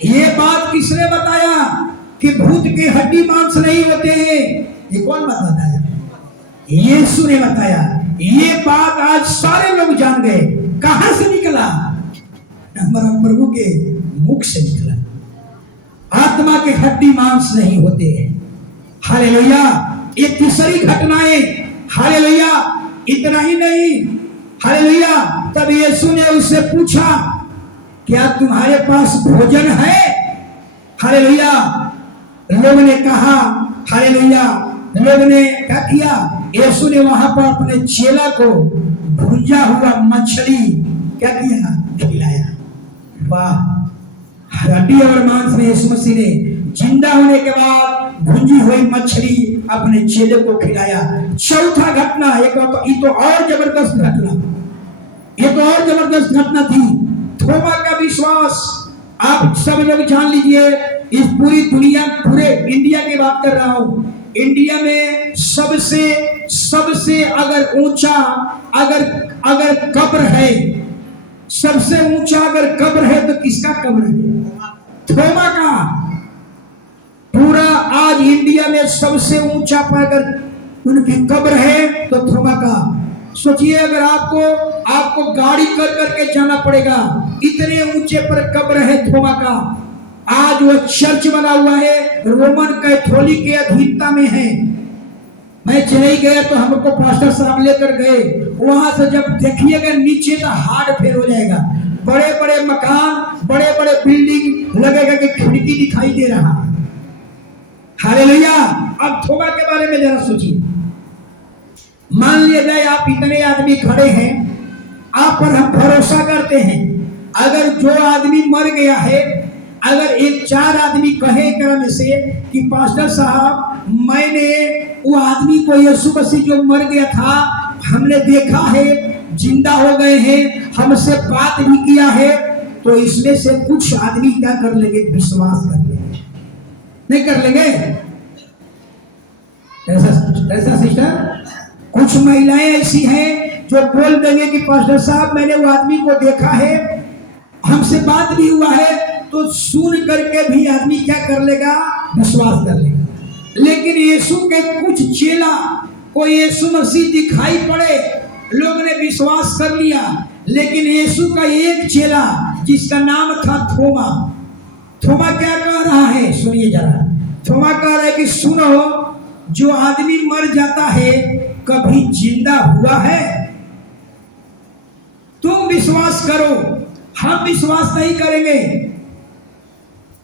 ये बात किसने बताया कि भूत के हड्डी मांस नहीं होते हैं? ये कौन बात बताया? यीशु ने बताया। ये बात आज सारे लोग जान गए। कहां से निकला? हमारा प्रभु के मुख से निकला। आत्मा के हड्डी मांस नहीं होते हैं। हालेलुया। ये तीसरी घटनाएं। हालेलुया। इतना ही नहीं, हालेलुया। तब यीशु ने उससे पूछा क्या तुम्हारे पास भोजन है? हालेलुया। लोगों ने कहा, हालेलुया, लोगों ने क्या किया? यीशु ने वहां पर अपने चेला को भुंजा हुआ मछली क्या किया? खिलाया। वाह। हड्डी और मांस में यीशु मसीह ने जिंदा होने के बाद भुंजी हुई मछली अपने चेले को खिलाया। चौथा घटना, ये तो और जबरदस्त घटना, ये तो और जबरदस्त घटना थी। थोमा का विश्वास। आप सब लोग जान लीजिए, इस पूरी दुनिया, पूरे इंडिया की बात कर रहा हूं। इंडिया में सबसे अगर ऊंचा अगर कब्र है, सबसे ऊंचा अगर कब्र है तो किसका कब्र है? थोमा का। पूरा आज इंडिया में सबसे ऊंचा पर अगर उनकी कब्र है तो थोमा का। सोचिए अगर आपको गाड़ी कर करके जाना पड़ेगा, इतने ऊंचे पर कब्र है थोमा का। आज वो चर्च बना हुआ है, रोमन कैथोलिक के अधीनता में है। मैं चेन्नई गया तो हमको पास्टर साहब लेकर गए, वहां से जब देखिएगा नीचे तो हार्ट फेल हो जाएगा। बड़े बड़े मकान, बड़े बड़े बिल्डिंग, लगेगा कि खिड़की दिखाई दे रहा है। हालेलुया। अब थोमा के बारे में जरा सोचिए। मान लिया जाए आप इतने आदमी खड़े हैं, आप पर हम भरोसा करते हैं, अगर जो आदमी मर गया है, अगर एक चार आदमी कहे क्रम से कि पास्टर साहब मैंने वो आदमी को, यीशु मसीह जो मर गया था, हमने देखा है, जिंदा हो गए हैं, हमसे बात भी किया है, तो इसमें से कुछ आदमी क्या कर लेंगे? विश्वास कर लेंगे। नहीं कर लेंगे? ऐसा सिस्टर, कुछ महिलाएं ऐसी हैं जो बोल देंगे कि पास्टर साहब मैंने वो आदमी को देखा है, हमसे बात भी हुआ है, तो सुन करके भी आदमी क्या कर लेगा? विश्वास कर लेगा। लेकिन यीशु के कुछ चेला को यीशु मसीह दिखाई पड़े, लोग ने विश्वास कर लिया, लेकिन यीशु का एक चेला जिसका नाम था थोमा, थोमा क्या कह रहा है? सुनिए जरा। थोमा कह रहा है कि सुनो, जो आदमी मर जाता है कभी जिंदा हुआ है? तुम विश्वास करो, हम विश्वास नहीं करेंगे।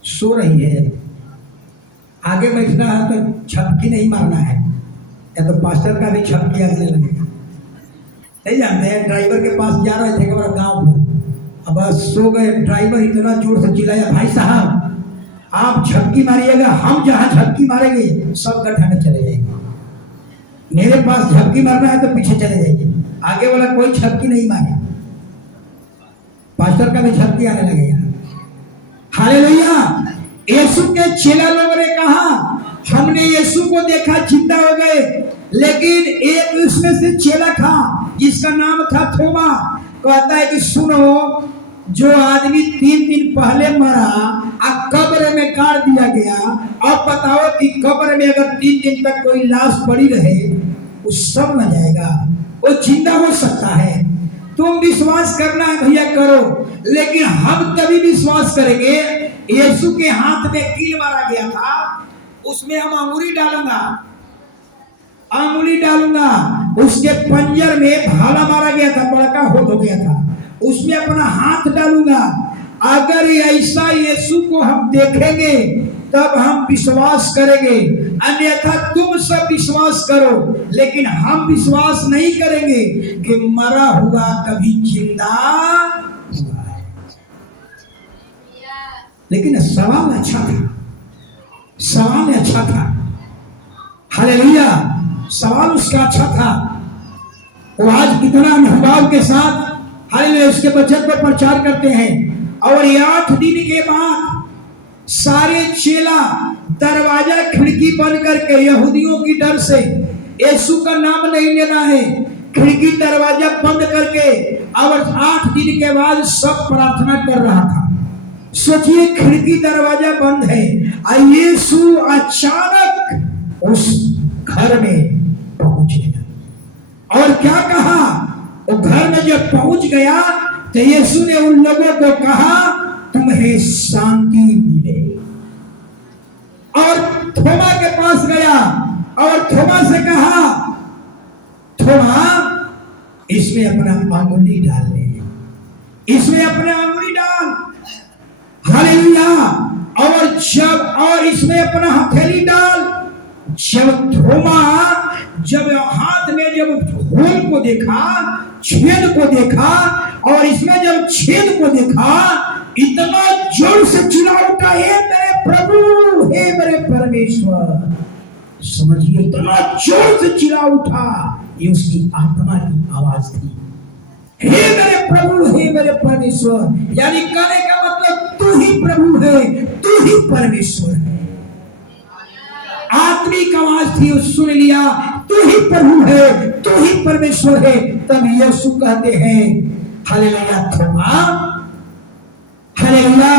सो रही है, आगे बैठना है तो छपकी नहीं मारना है, या तो पास्टर का भी छपकी आगे लगेगा। नहीं जानते हैं, ड्राइवर के पास जा रहे थे हमारा गांव में, अब बस सो गए। ड्राइवर इतना जोर से चिल्लाया, भाई साहब आप झपकी मारिएगा, हम जहां झपकी मारेंगे सब गड्ढा में चले जाएंगे। मेरे पास झपकी मारना है तो पीछे चले जाइए, आगे वाला कोई झपकी नहीं मारे, पास्टर का भी झपकी आने लगेगा। हालेलुया। यीशु के चेला लोगों ने कहा, हमने यीशु को देखा, जिंदा हो गए, लेकिन एक उसमें से चेला था जिसका नाम था थोमा, कहता है कि सुनो, जो आदमी 3 दिन पहले मरा, अब कब्र में गाड़ दिया गया, अब बताओ कि कब्र में अगर 3 दिन तक कोई लाश पड़ी रहे, वो सब मर जाएगा, वो जिंदा हो सकता है। तुम विश्वास करना है भैया करो, लेकिन हम तभी विश्वास करेंगे, यीशु के हाथ में कील मारा गया था, उसमें हम अंगुली डालूंगा, उसके पंजर में भाला मारा गया था, बड़का होठ हो गया था, उसमें अपना हाथ डालूंगा। अगर ऐसा यीशु को हम देखेंगे तब हम विश्वास करेंगे, अन्यथा तुम सब विश्वास करो, लेकिन हम विश्वास नहीं करेंगे कि मरा हुआ कभी जिंदा हुआ है। लेकिन सवाल अच्छा था, हालेलुया। सवाल उसका अच्छा था। वो आज कितना अनुभाव के साथ हालेलुया उसके वचन पर प्रचार करते हैं। और 8 दिन के बाद सारे चेला दरवाजा खिड़की बंद करके, यहूदियों की डर से यीशु का नाम नहीं लेना है, खिड़की दरवाजा बंद करके, और 8 दिन के बाद सब प्रार्थना कर रहा था। सोचिए, खिड़की दरवाजा बंद है और यीशु अचानक उस घर में पहुंच गया। और क्या कहा? वो घर में जब पहुंच गया तो यीशु ने उन लोगों को कहा, तुम्हें शांति मिले। और थोमा के पास गया और थोमा से कहा, थोमा इसमें अपना अंगुली डाल ले, इसमें अपना अंगुली डाल, हालेलुया। और इसमें अपना हथेली डाल। जब थोमा जब हाथ में जब होल को देखा, छेद को देखा, और इसमें जब छेद को देखा, इतना जोर से चिल्ला उठा, हे मेरे प्रभु, हे मेरे परमेश्वर। समझिए, इतना जोर से चिल्ला उठा, ये उसकी आत्मा की आवाज थी। हे मेरे प्रभु, हे मेरे परमेश्वर, यानी कहने का मतलब तू ही प्रभु है, तू ही परमेश्वर है। आत्मिक आवाज थी, सुन लिया, तू ही प्रभु है, तू ही परमेश्वर है। तब यीशु कहते हैं, हालेलुया, थोमा, हालेलुया,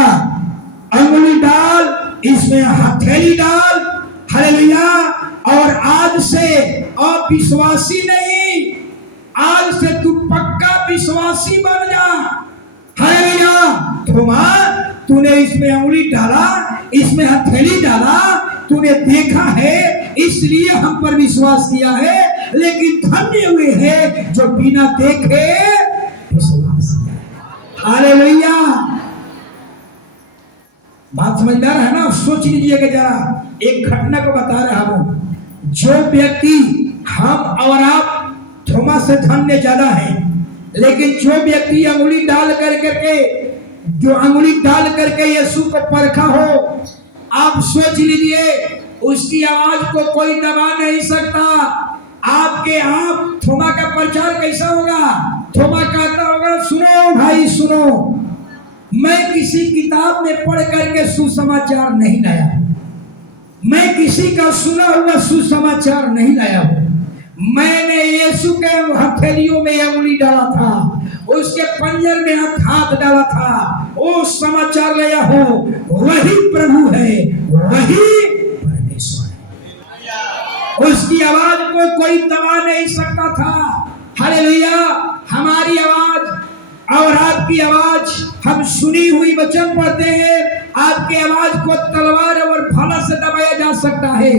अंगुली डाल, इसमें हथेली डाल, हालेलुया। और आज से अविश्वासी नहीं, आज से तू पक्का विश्वासी बन जा। हालेलुया। थोमा, तूने इसमें अंगुली डाला, इसमें हथेली डाला, तूने देखा है, इसलिए हम पर विश्वास किया है, लेकिन धन्य हुए हैं जो बिना देखे विश्वास किया। हालेलुया। बात समझदार है ना? सोच लीजिएगा जरा, एक घटना को बता रहा हूं। जो व्यक्ति, हम और आप थोमा से धन्य ज्यादा है, लेकिन जो व्यक्ति अंगुली डाल करके यीशु को परखा हो, आप सोच लीजिए उसकी आवाज को कोई दबा नहीं सकता। आपके आप थोमा का प्रचार कैसा होगा? थोमा कहता होगा, सुनो भाई सुनो, मैं किसी किताब में पढ़ करके सुसमाचार नहीं लाया, मैं किसी का सुना हुआ सुसमाचार नहीं लाया हूं। मैंने यीशु के हथेलियों में अंगुली डाला था, उसके पंजर में हाथ डाला था, वो समाचार लाया हूं। वही प्रभु है, वही परमेश्वर है। उसकी आवाज को कोई दबा नहीं सकता था। हालेलुया। हमारी आवाज और आपकी आवाज, हम सुनी हुई वचन पढ़ते हैं, आपकी आवाज को तलवार और भाला से दबाया जा सकता है,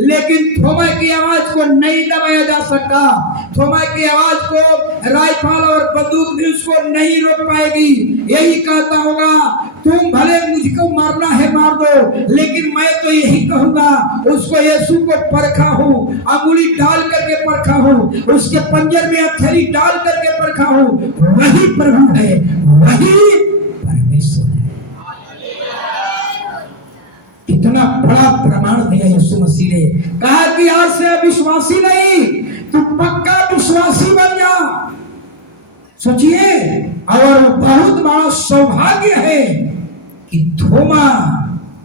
लेकिन थोमा की आवाज को नहीं दबाया जा सकता। थोमा की आवाज को राइफल और बंदूक भी उसको नहीं रोक पाएगी। यही कहता होगा, तुम भले मुझको मारना है मार दो, लेकिन मैं तो यही कहूंगा, उसको यीशु को परखा हूं, अंगुली डाल करके परखा हूं, उसके पंजर में हथेली डाल करके परखा हूं। वही प्रभु है, वही परमेश्वर है। कितना बड़ा प्रमाण दिया यीशु मसीह ने। कहा कि आज से विश्वासी नहीं, तू पक्का विश्वासी बन जा। सोचिए, और बहुत बड़ा सौभाग्य है कि थोमा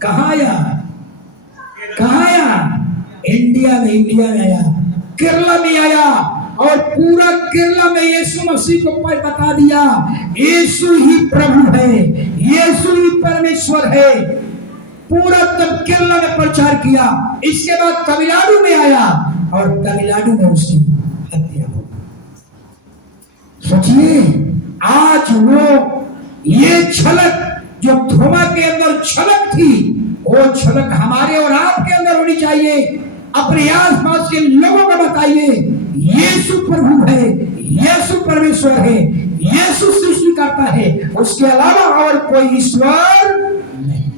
कहाँ आया? इंडिया में आया, केरला में आया, और पूरा केरला में यीशु मसीह को बता दिया, यीशु ही प्रभु है, यीशु ही परमेश्वर है। पूरा तब केरला में प्रचार किया। इसके बाद तमिलनाडु में आया, और तमिलनाडु में उसकी हत्या हो गई। सोचिए, आज वो ये झलक जो थोमा के अंदर झलक थी, वो झलक हमारे और आपके अंदर होनी चाहिए। अपने आसपास के लोगों को बताइए, यीशु प्रभु है, यीशु परमेश्वर है, यीशु सृष्टि करता है, उसके अलावा और कोई ईश्वर नहीं।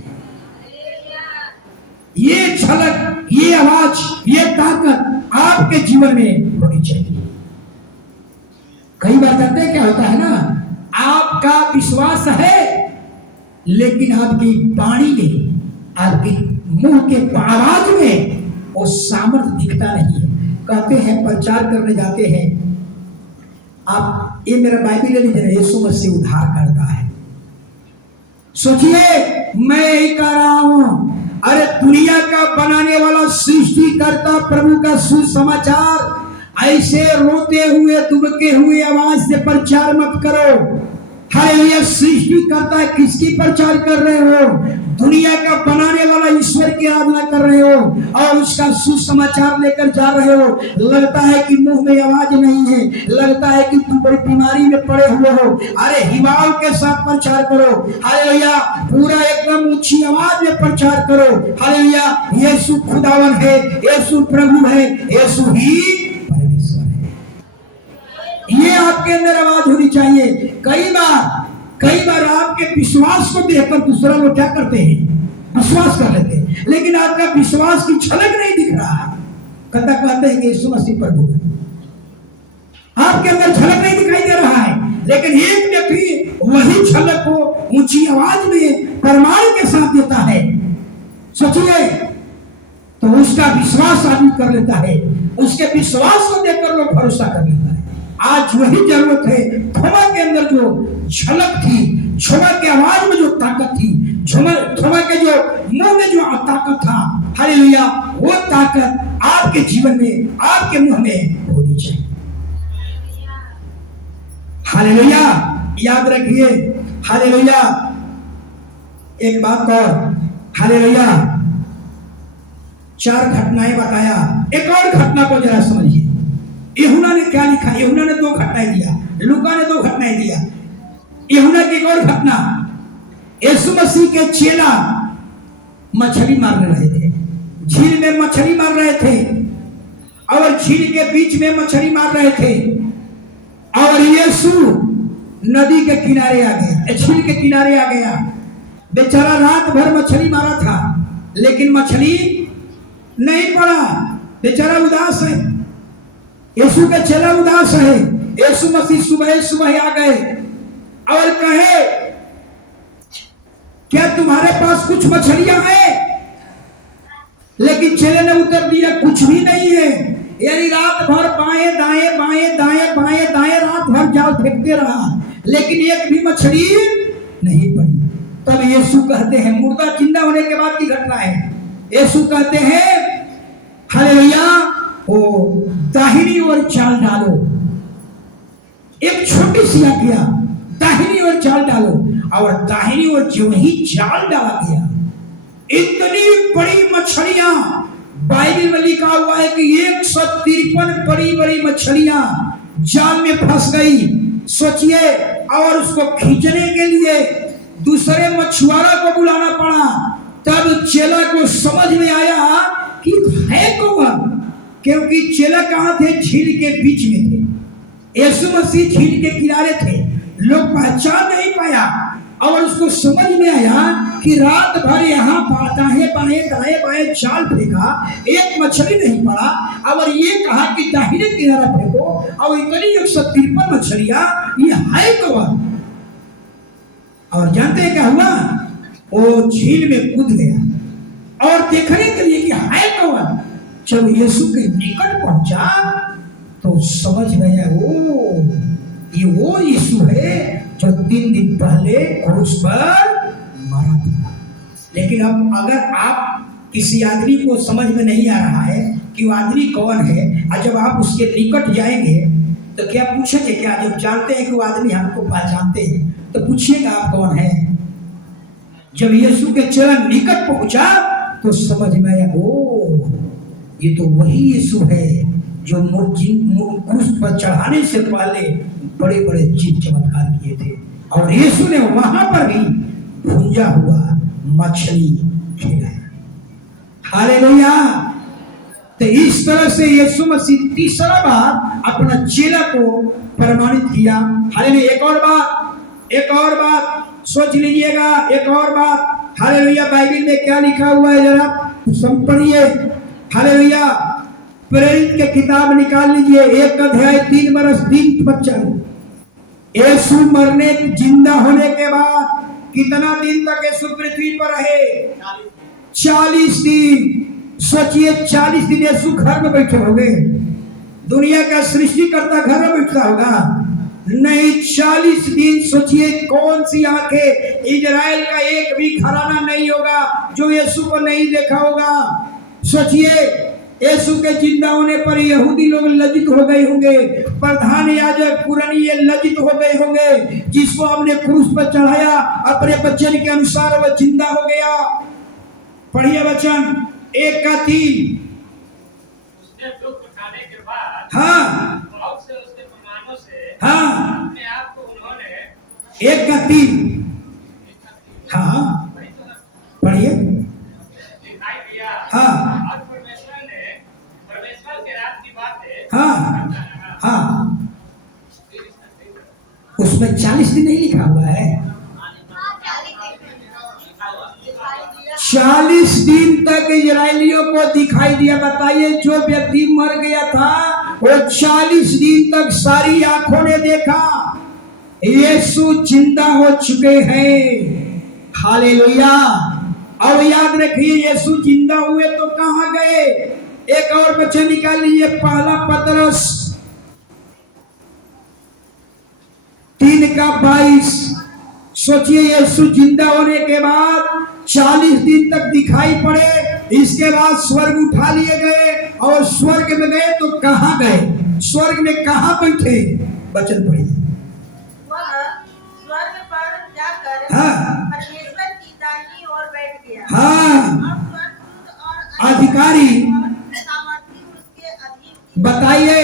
ये झलक, ये आवाज, ये ताकत आपके जीवन में होनी चाहिए। कई बार कहते हैं, क्या होता है ना, आपका विश्वास है, लेकिन आपकी वाणी में, आपकी मुंह के आवाज में वो सामर्थ्य दिखता नहीं है। कहते हैं, प्रचार करने जाते हैं, आप ये मेरा बाइबल ले लीजिए, यीशु मसीह उद्धार करता है। सोचिए, मैं यही कह रहा हूं, अरे दुनिया का बनाने वाला सृष्टिकर्ता प्रभु का सुसमाचार ऐसे रोते हुए दुबके हुए आवाज से प्रचार मत करो। हालेलुया। सृष्टिकर्ता किसकी प्रचार कर रहे हो? दुनिया का बनाने वाला ईश्वर की आराधना कर रहे हो, और उसका सुसमाचार लेकर जा रहे हो। लगता है कि मुंह में आवाज नहीं है, लगता है कि तुम बड़ी बीमारी में पड़े हुए हो। अरे हिवाल के साथ प्रचार करो। हालेलुया। पूरा एकदम ऊंची आवाज में प्रचार करो। हालेलुया। यीशु खुदावन है, यीशु प्रभु है, यीशु ही परमेश्वर है। ये आपके अंदर आवाज होनी चाहिए। कई बार आपके विश्वास को देखकर दूसरा लोग क्या करते हैं? विश्वास कर लेते हैं, लेकिन आपका विश्वास की झलक नहीं दिख रहा है। कहते हैं कि यीशु मसीह प्रभु है, आपके अंदर झलक नहीं दिखाई दे रहा है, लेकिन एक व्यक्ति वही झलक को ऊंची आवाज में प्रमाण के साथ देता है। सोचिए, तो उसका विश्वास आदमी कर लेता है, उसके विश्वास को देखकर लोग भरोसा कर लेता है। आज वही जरूरत है। थोमा के अंदर जो झलक थी, थोमा के आवाज में जो ताकत थी, थोमा के जो मुंह में जो ताकत था, हालेलुया, वो ताकत आपके जीवन में, आपके मुंह में होनी चाहिए। हालेलुया। याद रखिए, हालेलुया। एक बात और, हालेलुया, 4 घटनाएं बताया। एक और घटना को जरा समझिए। यूहन्ना ने क्या लिखा? यूहन्ना ने 2 घटनाएं दिया, लूका ने 2 घटनाएं दिया। यूहन्ना की एक और घटना, यीशु मसीह के चेला मछली मारने रहे थे, झील में मछली मार रहे थे और झील के बीच में मछली मार रहे थे और यीशु नदी के किनारे आ गया, झील के किनारे आ गया। बेचारा रात भर मछली मारा था लेकिन मछली नहीं पड़ा, बेचारा उदास है। यीशु का चेला उदास है। यीशु मसीह सुबह सुबह आ गए और कहे, क्या तुम्हारे पास कुछ मछलियां हैं? लेकिन चेले ने उत्तर दिया, कुछ भी नहीं है। यानी रात भर बाएं दाएं बाएं दाएं बाएं दाएं रात भर जाल फेंकते रहा लेकिन एक भी मछली नहीं पड़ी। तब यीशु कहते हैं, मुर्दा जिंदा होने के बाद की घटना है। यीशु कहते हैं, हालेलुया, ओ दाहिनी ओर चाल डालो। एक छोटी सी आज्ञा, दाहिनी ओर चाल डालो। और दाहिनी ओर जो ही चाल डाला गया, इतनी बड़ी मछलियां, बाइबल में लिखा हुआ है कि 153 बड़ी बड़ी मछलियां जाल में फंस गई। सोचिए, और उसको खींचने के लिए दूसरे मछुआरा को बुलाना पड़ा। तब चेला को समझ में आया कि है कौन, क्योंकि चेला कहां थे? झील के बीच में थे। यीशु मसीह झील के किनारे थे, लोग पहचान नहीं पाया। और उसको समझ में आया कि रात भर यहाँ दाएं बाएं दाएं बाएं जाल फेंका, एक मछली नहीं पड़ा। और ये कहा कि दाहिने किनारा फेंको, और इतनी 153 मछलियां, ये है कौन? और जानते हैं क्या हुआ? वो झील में कूद गया और देखने के लिए कि है कौन। जब यीशु के निकट पहुंचा तो समझ गया, ओ ये वो यीशु है जो 3 दिन पहले क्रूस पर मरा था। लेकिन अब अगर आप किसी आदमी को समझ में नहीं आ रहा है कि वो आदमी कौन है, और जब आप उसके निकट जाएंगे तो क्या पूछेंगे? क्या जब जानते हैं कि वो आदमी हमको पहचानते हैं तो पूछिएगा आप कौन है। जब यीशु के चरण निकट पहुंचा तो समझ में आया, ओ ये तो वही यीशु है जो क्रूस पर चढ़ाने से पहले बड़े बड़े चीज चमत्कार किए थे। और यीशु ने वहां पर भी भुंजा हुआ मछली खिलाया। हालेलुया। तो इस तरह से यीशु मसीह तीसरा बार अपना चेला को प्रमाणित किया। हालेलुया। एक और बात सोच लीजिएगा, एक और बात। हालेलुया। बाइबल में क्या लिखा हुआ है जरा पढ़िए। हालेलुया। प्रेरित के किताब निकाल लीजिए, 1 अध्याय 3 वर्ष 3 वचन। यीशु मरने जिंदा होने के बाद कितना दिन तक यीशु पृथ्वी पर रहे? 40 दिन। सोचिए, 40 दिन यीशु घर में बैठे होंगे। दुनिया का सृष्टिकर्ता घर में बैठता होगा? नहीं, 40 दिन। सोचिए, कौन सी आंखें, इजराइल का एक भी घराना नहीं होगा जो यीशु को नहीं देखा होगा। सोचिए, यीशु के जिंदा होने पर यहूदी लोग लज्जित हो गए होंगे, प्रधान याजक पुरानी ये लज्जित हो गए होंगे। जिसको हमने क्रूस पर चढ़ाया, अपने वचन के अनुसार वह जिंदा हो गया। पढ़िए वचन 1 का 3। उसने दुख उठाने के बाद, हाँ बहुत से उसके प्रमाणों से, हाँ, अपने आप को उन्होंने 1 का 3। हाँ पढ़िए। दिखाई दिया। हाँ और परमेश्वर के राज की बातें, हाँ हाँ। उसमें 40 दिन नहीं लिखा हुआ है? 40 दिन तक इजरायलियों को दिखाई दिया। बताइए, जो व्यक्ति मर गया था वो 40 दिन तक सारी आंखों ने देखा। यीशु जिंदा हो चुके हैं। हालेलुया। और याद रखिए, यीशु जिंदा हुए तो कहां गए? एक और वचन निकाल लीजिए, पहला पतरस 3 का 22। सोचिए, यीशु जिंदा होने के बाद 40 दिन तक दिखाई पड़े, इसके बाद स्वर्ग उठा लिए गए। और स्वर्ग में गए तो कहां गए? स्वर्ग में कहां बैठे? वचन पढ़िए। स्वर्ग पर जाकर हाँ परमेश्वर की दाहिनी ओर बैठ गया। हाँ, अब स्वर्गदूत और अधिकारी सामर्थी उसके अधीन। बताइए,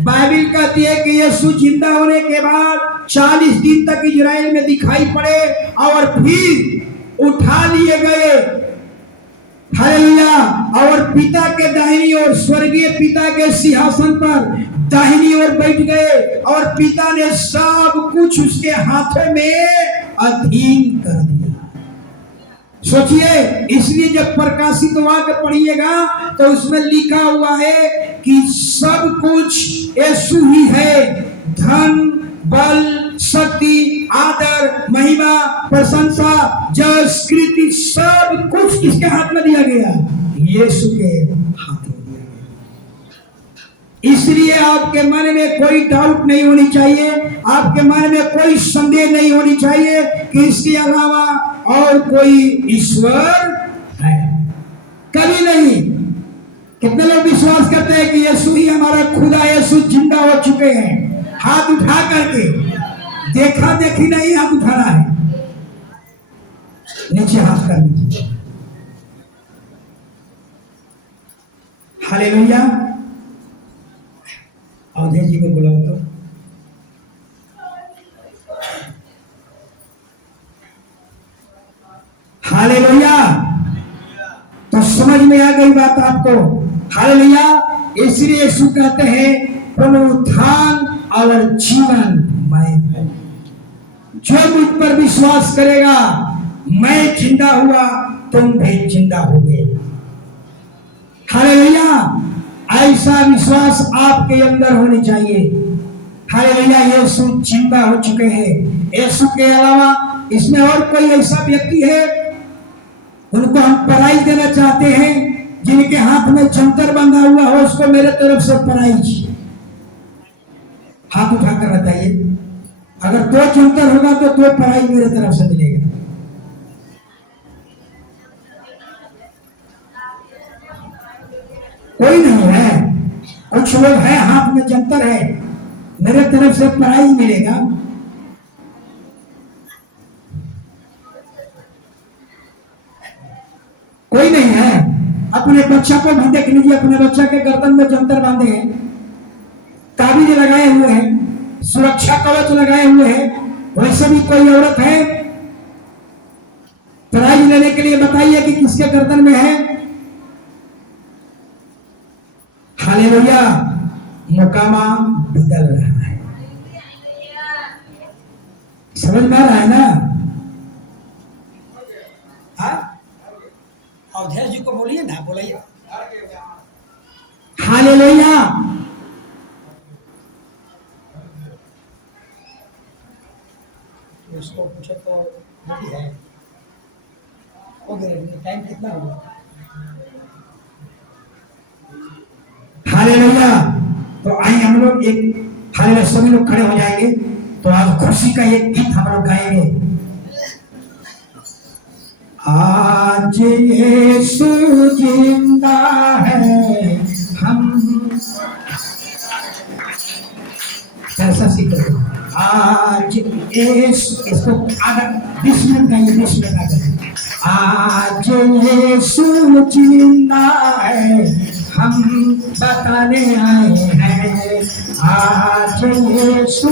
बाइबल कहती है कि यीशु जिंदा होने के बाद 40 दिन तक इजराइल में दिखाई पड़े और फिर उठा लिए गए। हालेलुया। और पिता के दाहिनी ओर, स्वर्गीय पिता के सिंहासन पर दाहिनी ओर बैठ गए और पिता ने सब कुछ उसके हाथों में अधीन कर दिया। सोचिए, इसलिए जब प्रकाशित वाक्य पढ़िएगा तो उसमें लिखा हुआ है कि सब कुछ यीशु ही है। धन, बल, शक्ति, आदर, महिमा, प्रशंसा, जस, कीर्ति, सब कुछ किसके हाथ में दिया गया? यीशु के हाथ में दिया गया। इसलिए आपके मन में कोई डाउट नहीं होनी चाहिए, आपके मन में कोई संदेह नहीं होनी चाहिए कि इसके अलावा और कोई ईश्वर है। कभी नहीं। कितने लोग विश्वास करते हैं कि यीशु ही हमारा खुदा, यीशु जिंदा हो चुके हैं? हाथ उठा करके देखा देखी नहीं, हाथ उठाना है। नीचे हाथ कर लीजिए। हालेलुया। अवधेश जी को बुलाओ तो। हालेलुया। तो समझ में आ गई बात आपको? हालेलुया। इसलिए यीशु कहते हैं पुनरुत्थान और जीवन मैं हूं। जो मुझ पर विश्वास करेगा, मैं जिंदा हुआ तुम भी जिंदा होगे। हालेलुया। ऐसा विश्वास आपके अंदर होनी चाहिए। हालेलुया। यीशु जिंदा हो चुके हैं। यीशु के अलावा इसमें और कोई ऐसा व्यक्ति है उनको हम प्राइज देना चाहते हैं, जिनके हाथ में जंतर बंधा हुआ हो, उसको मेरे तरफ से प्राइज। हाथ उठाकर बताइए। अगर दो जंतर होगा तो दो प्राइज मेरे तरफ से मिलेगा। कोई नहीं है, कुछ लोग हैं हाथ में जंतर है, मेरे तरफ से प्राइज मिलेगा। कोई नहीं है। अपने बच्चा को भी देख लीजिए, अपने बच्चा के गर्दन में जंतर बांधे हैं, ताबीज लगाए हुए हैं, सुरक्षा कवच लगाए हुए हैं। वैसे भी कोई औरत है प्राइज लेने के लिए? बताइए कि किसके गर्दन में है? हालेलुया। मुकामा बदल रहा है। समझ में आ रहा है ना? अवधेश जी को बोलिए ना, बोलिए। हालेलुया। उसको पूछे तो है टाइम कितना हुआ? हालेलुया। तो आइए हम लोग एक हालेलुया, सभी लोग खड़े हो जाएंगे। तो आज खुशी का एक गीत हम लोग गाएंगे। आज यीशु जिंदा है, हम कैसा सीखो? आज यीशु, इसको आधा 20 मिनट गाइए, 20 मिनट आ गए। आज यीशु जिंदा है, हम बताने आए हैं। आज यीशु